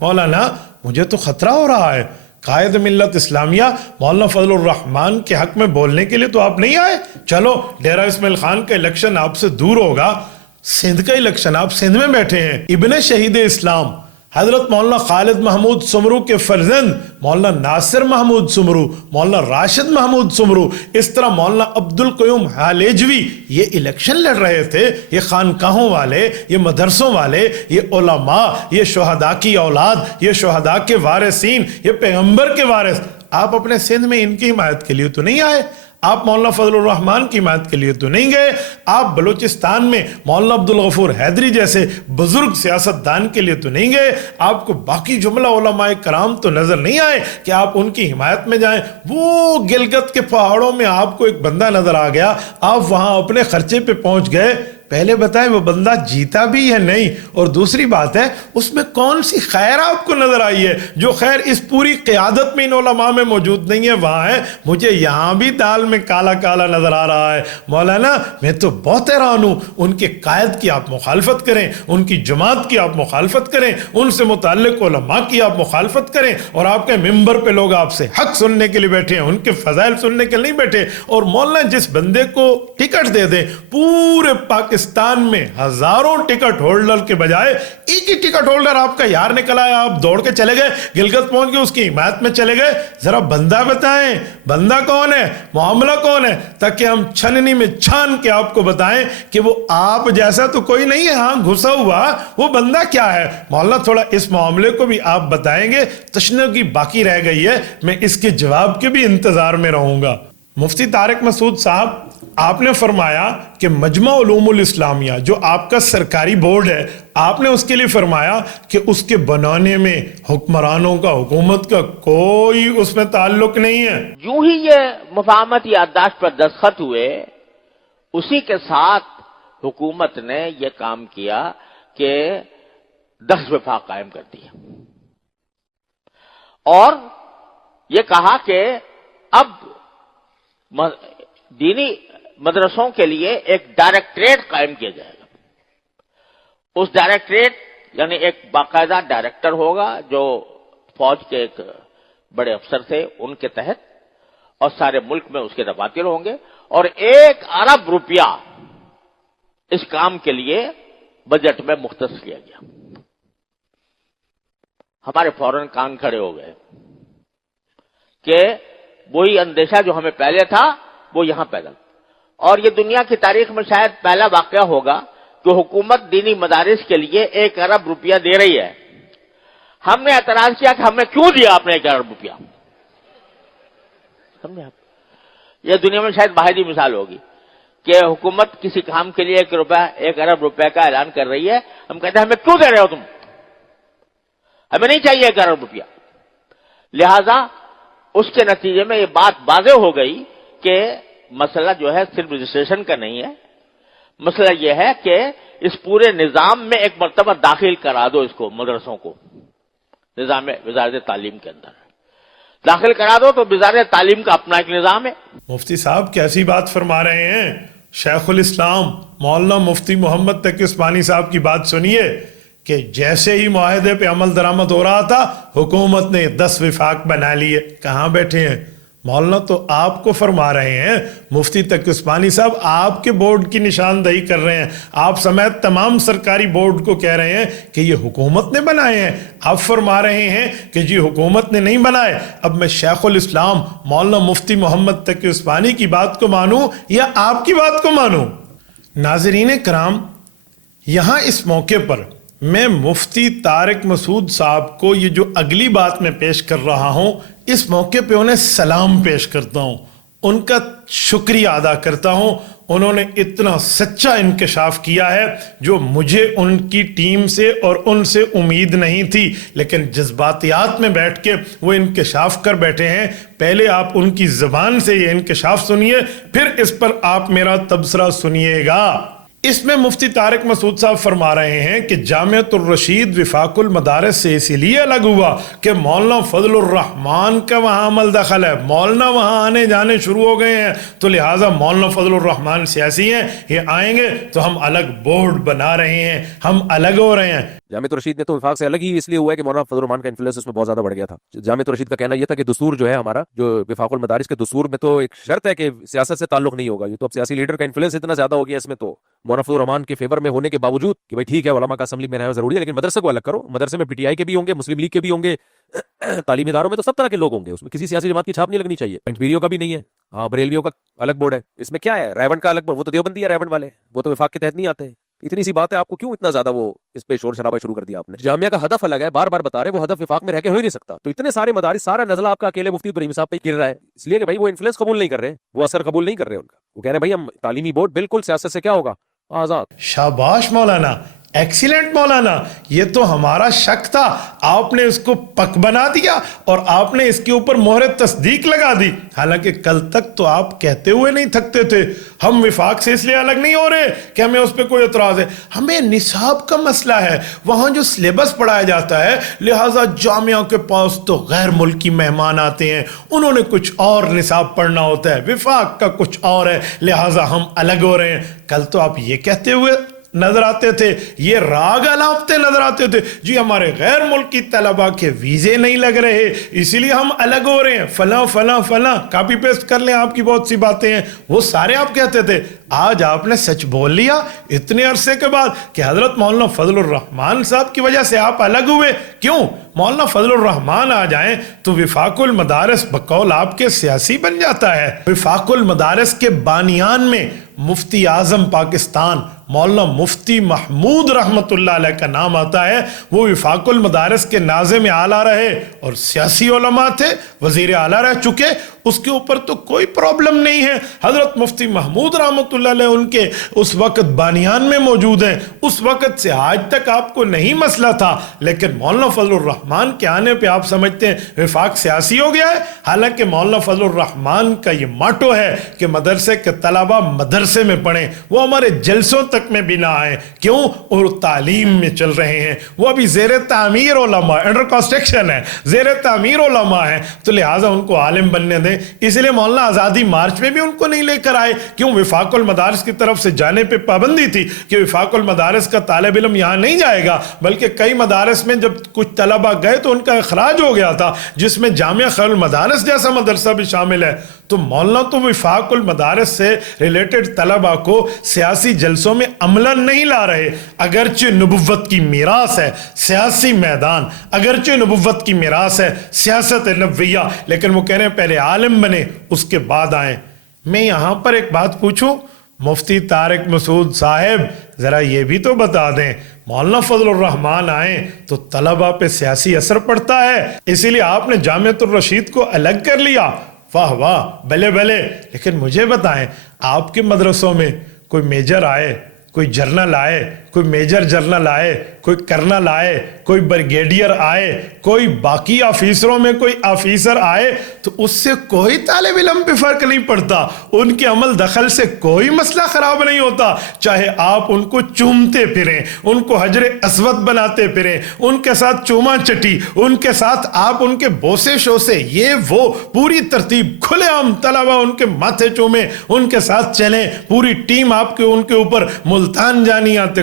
مولانا مجھے تو خطرہ ہو رہا ہے. قائد ملت اسلامیہ مولانا فضل الرحمان کے حق میں بولنے کے لیے تو آپ نہیں آئے. چلو ڈیرہ اسماعیل خان کا الیکشن آپ سے دور ہوگا, سندھ کا الیکشن, آپ سندھ میں بیٹھے ہیں. ابن شہید اسلام حضرت مولانا خالد محمود سمرو کے فرزند مولانا ناصر محمود سمرو, مولانا راشد محمود سمرو, اس طرح مولانا عبد القیوم حالیجوی, یہ الیکشن لڑ رہے تھے. یہ خانقاہوں والے, یہ مدرسوں والے, یہ علماء, یہ شہداء کی اولاد, یہ شہداء کے وارثین, یہ پیغمبر کے وارث. آپ اپنے سندھ میں ان کی حمایت کے لیے تو نہیں آئے, آپ مولانا فضل الرحمان کی حمایت کے لیے تو نہیں گئے, آپ بلوچستان میں مولانا عبد الغفور حیدری جیسے بزرگ سیاست دان کے لیے تو نہیں گئے, آپ کو باقی جملہ علماء کرام تو نظر نہیں آئے کہ آپ ان کی حمایت میں جائیں. وہ گلگت کے پہاڑوں میں آپ کو ایک بندہ نظر آ گیا, آپ وہاں اپنے خرچے پہ پہنچ گئے. پہلے بتائیں وہ بندہ جیتا بھی ہے نہیں, اور دوسری بات ہے اس میں کون سی خیر آپ کو نظر آئی ہے جو خیر اس پوری قیادت میں ان علماء میں موجود نہیں ہے, وہاں ہے. مجھے یہاں بھی دال میں کالا کالا نظر آ رہا ہے. مولانا میں تو بہت حیران ہوں, ان کے قائد کی آپ مخالفت کریں, ان کی جماعت کی آپ مخالفت کریں, ان سے متعلق علماء کی آپ مخالفت کریں, اور آپ کے ممبر پہ لوگ آپ سے حق سننے کے لیے بیٹھے ہیں, ان کے فضائل سننے کے لیے نہیں بیٹھے. اور مولانا جس بندے کو ٹکٹ دے دیں, پورے پاکستان میں ہزاروں ٹکٹ ہولڈر کے بجائے ایک ہی ٹکٹ ہولڈر آپ کا یار نکل آیا, آپ دوڑ کے چلے گئے, گلگت پہنچ کے اس کی حمایت میں چلے گئے. ذرا بندہ بتائیں, بندہ کون ہے, معاملہ کون ہے, تاکہ ہم چھننی میں چھان کے آپ کو بتائیں کہ وہ آپ جیسا تو کوئی نہیں ہے, ہاں گھسا ہوا, وہ بندہ کیا ہے. مولانا تھوڑا اس معاملے کو بھی آپ بتائیں گے, تشنگی باقی رہ گئی ہے, میں اس کے جواب کے بھی انتظار میں رہوں گا. مفتی طارق مسعود صاحب, آپ نے فرمایا کہ مجمع علوم الاسلامیہ جو آپ کا سرکاری بورڈ ہے, آپ نے اس کے لیے فرمایا کہ اس کے بنانے میں حکمرانوں کا, حکومت کا کوئی اس میں تعلق نہیں ہے. یوں ہی یہ مفاہمت یادداشت پر دستخط ہوئے, اسی کے ساتھ حکومت نے یہ کام کیا کہ 10 وفاق قائم کر دیا, اور یہ کہا کہ اب دینی مدرسوں کے لیے ایک ڈائریکٹریٹ قائم کیا جائے گا. اس ڈائریکٹریٹ یعنی ایک باقاعدہ ڈائریکٹر ہوگا جو فوج کے ایک بڑے افسر تھے ان کے تحت, اور سارے ملک میں اس کے دفاتر ہوں گے, اور 1 ارب روپیہ اس کام کے لیے بجٹ میں مختص کیا گیا. ہمارے فوراً کان کھڑے ہو گئے کہ وہی اندیشہ جو ہمیں پہلے تھا وہ یہاں پیدا, اور یہ دنیا کی تاریخ میں شاید پہلا واقعہ ہوگا کہ حکومت دینی مدارس کے لیے 1 ارب روپیہ دے رہی ہے. ہم نے اعتراض کیا کہ ہمیں کیوں دیا آپ نے 1 ارب روپیہ. یہ دنیا میں شاید واحد مثال ہوگی کہ حکومت کسی کام کے لیے 1 ارب روپے کا اعلان کر رہی ہے, ہم کہتے ہیں ہمیں کیوں دے رہے ہو تم, ہمیں نہیں چاہیے 1 ارب روپیہ. لہذا اس کے نتیجے میں یہ بات واضح ہو گئی کہ مسئلہ جو ہے صرف رجسٹریشن کا نہیں ہے, مسئلہ یہ ہے کہ اس پورے نظام میں ایک مرتبہ داخل کرا دو, اس کو مدرسوں کو نظام وزارت تعلیم کے اندر داخل کرا دو, تو وزارت تعلیم کا اپنا ایک نظام ہے. مفتی صاحب کیسی بات فرما رہے ہیں, شیخ الاسلام مولانا مفتی محمد تقی عثمانی صاحب کی بات سنیے. کہ جیسے ہی معاہدے پہ عمل درآمد ہو رہا تھا حکومت نے 10 وفاق بنا لیے. کہاں بیٹھے ہیں مولانا؟ تو آپ کو فرما رہے ہیں. مفتی تقی عثمانی صاحب آپ کے بورڈ کی نشاندہی کر رہے ہیں. آپ سمیت تمام سرکاری بورڈ کو کہہ رہے ہیں کہ یہ حکومت نے بنائے ہیں. آپ فرما رہے ہیں کہ جی حکومت نے نہیں بنائے. اب میں شیخ الاسلام مولانا مفتی محمد تقی عثمانی کی بات کو مانوں یا آپ کی بات کو مانوں؟ ناظرین کرام، یہاں اس موقع پر میں مفتی طارق مسعود صاحب کو یہ جو اگلی بات میں پیش کر رہا ہوں، اس موقع پہ انہیں سلام پیش کرتا ہوں، ان کا شکریہ ادا کرتا ہوں. انہوں نے اتنا سچا انکشاف کیا ہے جو مجھے ان کی ٹیم سے اور ان سے امید نہیں تھی، لیکن جذباتیات میں بیٹھ کے وہ انکشاف کر بیٹھے ہیں. پہلے آپ ان کی زبان سے یہ انکشاف سنیے، پھر اس پر آپ میرا تبصرہ سنیے گا. اس میں مفتی طارق مسعود صاحب فرما رہے ہیں کہ جامعۃ الرشید وفاق المدارس سے اسی لیے الگ ہوا کہ مولانا فضل الرحمان کا وہاں عمل دخل ہے. مولانا وہاں آنے جانے شروع ہو گئے ہیں، تو لہٰذا مولانا فضل الرحمان سیاسی ہیں، یہ آئیں گے تو ہم الگ بورڈ بنا رہے ہیں، ہم الگ ہو رہے ہیں. جامعۃ الرشید نے تو وفاق سے الگ ہی اس لیے ہوا ہے کہ مولانا فضل الرحمان کا انفلوئنس اس میں بہت زیادہ بڑھ گیا تھا. جامعۃ الرشید کا کہنا یہ تھا کہ دستور جو ہے ہمارا، جو وفاق المدارس کے دستور میں تو ایک شرط ہے کہ سیاست سے تعلق نہیں ہوگا. یہ تو اب سیاسی لیڈر کا انفلوئنس اتنا زیادہ ہو گیا اس میں، تو مولانا فضل الرحمان کے فیور میں ہونے کے باوجود کہ بھائی ٹھیک ہے علماء کا اسمبلی میں رہنا ضروری ہے، لیکن مدرسے کو الگ کرو. مدرسے میں پی ٹی آئی کے بھی ہوں گے، مسلم لیگ کے بھی ہوں گے، تعلیمی اداروں میں تو سب طرح کے لوگ ہوں گے، اس میں کسی سیاسی جماعت کی چھاپ نہیں لگنی چاہیے. پیریوں کا بھی نہیں ہے، ہاں بریلویوں کا الگ بورڈ ہے. اس میں کیا ہے؟ ریونڈ کا الگ بورڈ، وہ تو دیوبندی ہے ریونڈ والے، وہ تو وفاق کے تحت نہیں آتے ہیں. اتنی سی بات ہے، آپ کو کیوں اتنا زیادہ وہ اس پہ شور شرابہ شروع کر دیا آپ نے؟ جامعہ کا ہدف الگ ہے، بار بار بتا رہے وہ ہدف وفاق میں رہ کے ہو ہی نہیں سکتا. تو اتنے سارے مدارس، سارا نزلہ آپ کا اکیلے مفتی ابراہیم صاحب پہ گر رہا ہے، اس لیے کہ بھائی وہ انفلوئنس قبول نہیں کر رہے، وہ اثر قبول نہیں کر رہے ان کا. وہ کہہ رہے ہیں بھائی ہم تعلیمی بورڈ بالکل سیاست سے کیا ہوگا، آزاد. شاباش مولانا، ایکسیلنٹ مولانا. یہ تو ہمارا شک تھا، آپ نے اس کو پک بنا دیا اور آپ نے اس کے اوپر مہر تصدیق لگا دی. حالانکہ کل تک تو آپ کہتے ہوئے نہیں تھکتے تھے ہم وفاق سے اس لیے الگ نہیں ہو رہے کہ ہمیں اس پہ کوئی اعتراض ہے، ہمیں نصاب کا مسئلہ ہے، وہاں جو سلیبس پڑھایا جاتا ہے، لہٰذا جامعہ کے پاس تو غیر ملکی مہمان آتے ہیں، انہوں نے کچھ اور نصاب پڑھنا ہوتا ہے، وفاق کا کچھ اور ہے، لہٰذا ہم الگ ہو رہے ہیں. کل تو آپ یہ کہتے ہوئے نظر آتے تھے، یہ راگ الاپتے نظر آتے تھے، جی ہمارے غیر ملکی طلباء کے ویزے نہیں لگ رہے اسی لیے ہم الگ ہو رہے ہیں، فلاں فلاں فلاں. کاپی پیسٹ کر لیں، آپ کی بہت سی باتیں ہیں وہ سارے آپ کہتے تھے. آج آپ نے سچ بول لیا اتنے عرصے کے بعد کہ حضرت مولانا فضل الرحمان صاحب کی وجہ سے آپ الگ ہوئے. کیوں؟ مولانا فضل الرحمان آ جائیں تو وفاق المدارس بقول آپ کے سیاسی بن جاتا ہے. وفاق المدارس کے بانیان میں مفتی اعظم پاکستان مولانا مفتی محمود رحمت اللہ علیہ کا نام آتا ہے. وہ وفاق المدارس کے ناظم اعلیٰ رہے اور سیاسی علماء تھے، وزیر اعلیٰ رہ چکے، اس کے اوپر تو کوئی پرابلم نہیں ہے. حضرت مفتی محمود رحمت اللہ علیہ ان کے اس وقت بانیان میں موجود ہیں، اس وقت سے آج تک آپ کو نہیں مسئلہ تھا. لیکن مولانا فضل الرحمان کے آنے پہ آپ سمجھتے ہیں وفاق سیاسی ہو گیا ہے. حالانکہ مولانا فضل الرحمان کا یہ ماٹو ہے کہ مدرسے کے طلبہ مدرسے میں پڑھیں، وہ ہمارے جلسوں تک میں بھی نہ آئیں. کیوں؟ اور تعلیم میں چل رہے ہیں، وہ ابھی زیر تعمیر علماء، انڈر کنسٹرکشن ہے، زیر تعمیر علماء ہیں، تو لہٰذا ان کو عالم بننے دیں. اس لیے مولانا آزادی مارچ میں بھی ان کو نہیں لے کر آئے. کیوں؟ وفاق المدارس کی طرف سے جانے پہ پابندی تھی کہ وفاق المدارس کا طالب علم یہاں نہیں جائے گا، بلکہ کئی مدارس میں جب کچھ طلبہ گئے تو ان کا اخراج ہو گیا تھا، جس میں جامعہ خیر المدارس جیسا مدرسہ بھی شامل ہے. تو مولانا تو وفاق المدارس سے ریلیٹڈ طلبہ کو سیاسی جلسوں میں عملاً نہیں لا رہے، اگرچہ نبوت کی میراث ہے سیاسی میدان، اگرچہ نبوت کی میراث ہے سیاست نبویہ، لیکن وہ کہہ رہے ہیں پہلے عالم بنے اس کے بعد آئیں. میں یہاں پر ایک بات پوچھوں، مفتی طارق مسعود صاحب ذرا یہ بھی تو بتا دیں، مولانا فضل الرحمان آئیں تو طلبہ پہ سیاسی اثر پڑتا ہے، اسی لیے آپ نے جامعۃ الرشید کو الگ کر لیا. واہ واہ، بلے بلے. لیکن مجھے بتائیں، آپ کے مدرسوں میں کوئی میجر آئے، کوئی جرنل آئے، کوئی میجر جرنل آئے، کوئی کرنل آئے، کوئی بریگیڈیئر آئے، کوئی باقی آفیسروں میں کوئی آفیسر آئے، تو اس سے کوئی طالب علم پہ فرق نہیں پڑتا، ان کے عمل دخل سے کوئی مسئلہ خراب نہیں ہوتا. چاہے آپ ان کو چومتے پھریں، ان کو حجر اسود بناتے پھریں، ان کے ساتھ چوما چٹی، ان کے ساتھ آپ ان کے بوسے شوسے، یہ وہ پوری ترتیب کھلے عام طلبہ ان کے ماتھے چومیں، ان کے ساتھ چلیں، پوری ٹیم آپ کے ان کے اوپر ملتان جانی آتے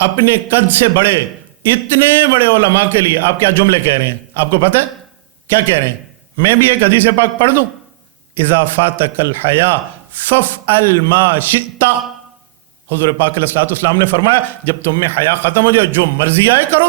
اپنے قد سے بڑے اتنے بڑے علماء کے لیے آپ کیا جملے کہہ رہے ہیں؟ آپ کو پتہ ہے کیا کہہ رہے ہیں؟ میں بھی ایک حدیث پاک پڑھ دوں، اذا فاتک الحیا فافعل ما شئت. حضور پاک علیہ الصلوۃ والسلام نے فرمایا جب تم میں حیا ختم ہو جائے جو مرضی آئے کرو،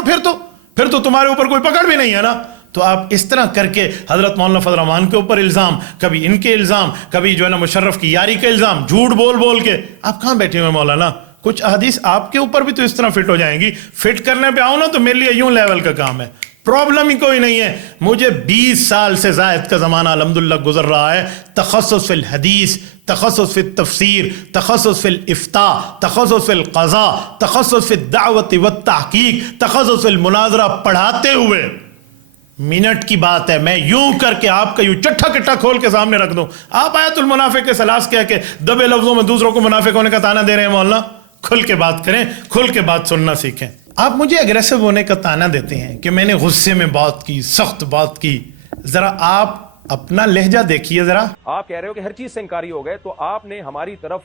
پھر تو تمہارے اوپر کوئی پکڑ بھی نہیں ہے نا. تو آپ اس طرح کر کے حضرت مولانا فضل الرحمان کے اوپر الزام، کبھی ان کے الزام، کبھی جو ہے نا مشرف کی یاری کے الزام، جھوٹ بول کے آپ کہاں بیٹھے ہوئے مولانا؟ کچھ احادیث آپ کے اوپر بھی تو اس طرح فٹ ہو جائیں گی. فٹ کرنے پہ آؤ نا تو میرے لیے یوں لیول کا کام ہے، پرابلم ہی کوئی نہیں ہے. مجھے 20 سال سے زائد کا زمانہ الحمدللہ گزر رہا ہے، تخصص فی الحدیث، تخصص فی التفسیر، تخصص فی الافتاء، تخصص فی القضاء، تخصص فی الدعوت والتحقیق، تخصص فی المناظرہ پڑھاتے ہوئے منٹ کی بات ہے میں یوں کر کے آپ کا یوں چٹھا کٹھا کھول کے سامنے رکھ دوں. آپ آیت المنافق کے سلاس کہہ کے دبے لفظوں میں دوسروں کو منافق ہونے کا تانا دے رہے ہیں. مولانا کھل کے بات کریں، کھل کے بات سننا سیکھیں. آپ مجھے اگریسو ہونے کا تانا دیتے ہیں کہ میں نے غصے میں بات کی، سخت بات کی. ذرا آپ اپنا لہجہ دیکھیے ذرا. آپ کہہ رہے ہو کہ ہر چیز سے انکاری ہو گئے، تو آپ نے ہماری طرف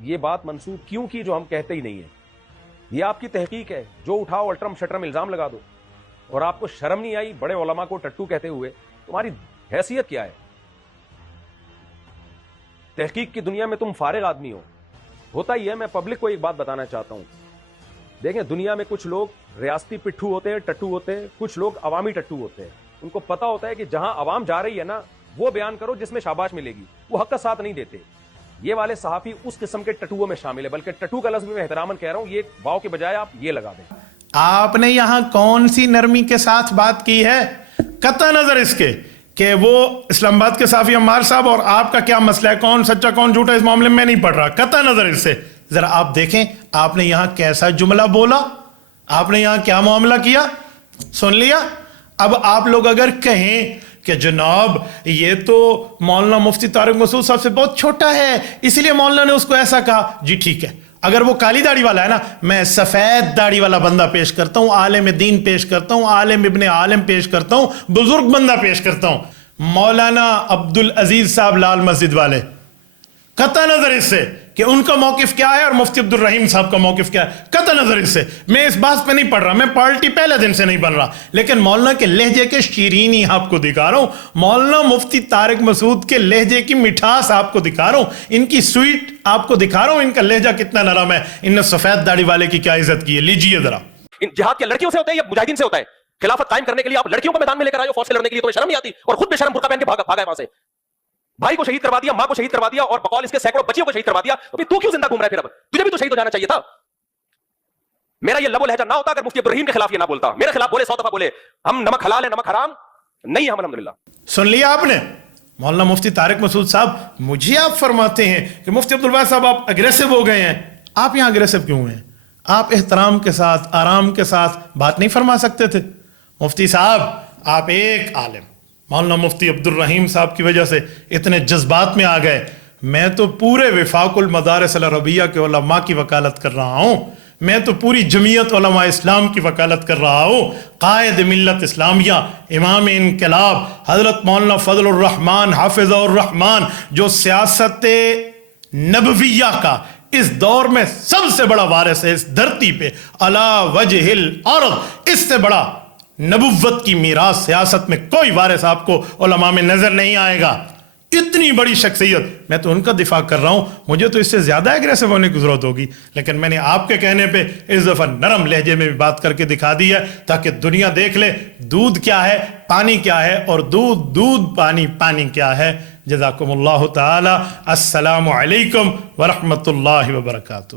یہ بات منسوب کیوں کی جو ہم کہتے ہی نہیں ہیں؟ یہ آپ کی تحقیق ہے، جو اٹھاؤ الٹرم شٹرم الزام لگا دو. اور آپ کو شرم نہیں آئی بڑے علماء کو ٹٹو کہتے ہوئے؟ تمہاری حیثیت کیا ہے؟ تحقیق کی دنیا میں تم فارغ آدمی ہو. ہوتا ہی ہے. میں پبلک کو ایک بات بتانا چاہتا ہوں، دیکھیں دنیا میں کچھ لوگ ریاستی پٹھو ہوتے ہیں، ٹٹو ہوتے ہیں، کچھ لوگ عوامی ٹٹو ہوتے ہیں. ان کو پتا ہوتا ہے کہ جہاں عوام جا رہی ہے نا وہ بیان کرو جس میں شاباش ملے گی، وہ حق کا ساتھ نہیں دیتے. یہ والے صحافی اس قسم کے ٹٹوؤں میں شامل ہے، بلکہ ٹٹو کا لفظ میں احتراماً کہہ رہا ہوں، یہ واو کے بجائے آپ یہ لگا دیں. آپ نے یہاں کون سی نرمی کے ساتھ بات کی ہے؟ قطع نظر اس کے کہ وہ اسلام آباد کے صحافی عمار صاحب اور آپ کا کیا مسئلہ ہے، کون سچا کون جھوٹا، اس معاملے میں نہیں پڑھ رہا. قطع نظر اس سے ذرا آپ دیکھیں آپ نے یہاں کیسا جملہ بولا، آپ نے یہاں کیا معاملہ کیا، سن لیا. اب آپ لوگ اگر کہیں کہ جناب یہ تو مولانا مفتی طارق مسعود صاحب سے بہت چھوٹا ہے اس لیے مولانا نے اس کو ایسا کہا، جی ٹھیک ہے. اگر وہ کالی داڑھی والا ہے نا، میں سفید داڑھی والا بندہ پیش کرتا ہوں، عالم دین پیش کرتا ہوں، عالم ابن عالم پیش کرتا ہوں، بزرگ بندہ پیش کرتا ہوں. مولانا عبدالعزیز صاحب لال مسجد والے، قطع نظر اس سے کہ ان کا موقف کیا ہے اور مفتی عبد الرحیم صاحب کا موقف کیا ہے، قطع نظر اس سے میں اس بات پہ نہیں پڑھ رہا، میں پارٹی پہلے دن سے نہیں بن رہا، لیکن مولانا کے لہجے کے شیرینی آپ کو دکھا رہا ہوں، مولانا مفتی طارق مسعود کے لہجے کی مٹھاس آپ کو دکھا رہا ہوں، ان کی سویٹ آپ کو دکھا رہا ہوں، ان کا لہجہ کتنا نرم ہے. ان نے سفید داڑھی والے کی کیا عزت کی ہے. لیجیے ذرا. جہاد کیا لڑکیوں سے ہوتا ہے یا مجاہدین سے ہوتا ہے؟ خلافت قائم کرنے کے لیے آپ لڑکیوں کو میدان میں لے کر آئے ہو فوج سے لڑنے کے لیے، تمہیں شرم نہیں آتی؟ اور خود بے شرم برقع پہن کے بھاگا ہے وہاں سے. بھائی کو شہید کروا دیا، ماں کو شہید کروا دیا، اور بقول اس کے سینکڑوں بچیوں کو شہید کروا دیا. تو کیوں زندہ گھوم رہا ہے؟ پھر اب تجھے بھی تو شہید ہو جانا چاہیے تھا. میرا یہ لب و لہجہ نہ ہوتا اگر مفتی عبد الرحیم کے خلاف یہ نہ بولتا. میرے خلاف بولے 100 دفعہ بولے ہم نمک حلال ہے نمک حرام نہیں ہم الحمدللہ. سن لیا آپ نے؟ مولانا مفتی طارق مسعود صاحب مجھے آپ فرماتے ہیں کہ مفتی عبدالباقی صاحب آپ اگریسو ہو گئے ہیں. آپ یہاں اگریسو کیوں ہیں؟ آپ احترام کے ساتھ آرام کے ساتھ بات نہیں فرما سکتے تھے؟ مفتی صاحب آپ ایک عالم مولانا مفتی عبد الرحیم صاحب کی وجہ سے اتنے جذبات میں آ گئے. میں تو پورے وفاق المدارس العربیہ کے علماء کی وکالت کر رہا ہوں، میں تو پوری جمعیت علماء اسلام کی وکالت کر رہا ہوں. قائد ملت اسلامیہ امام انقلاب حضرت مولانا فضل الرحمان حافظ الرحمان جو سیاست نبویہ کا اس دور میں سب سے بڑا وارث ہے اس دھرتی پہ علی وجہ الارض، اس سے بڑا نبوت کی میراث سیاست میں کوئی وارث آپ کو علماء میں نظر نہیں آئے گا. اتنی بڑی شخصیت، میں تو ان کا دفاع کر رہا ہوں، مجھے تو اس سے زیادہ ایگریسو ہونے کی ضرورت ہوگی، لیکن میں نے آپ کے کہنے پہ اس دفعہ نرم لہجے میں بھی بات کر کے دکھا دی ہے تاکہ دنیا دیکھ لے دودھ کیا ہے پانی کیا ہے اور دودھ پانی کیا ہے. جزاکم اللہ تعالی. السلام علیکم ورحمۃ اللہ وبرکاتہ.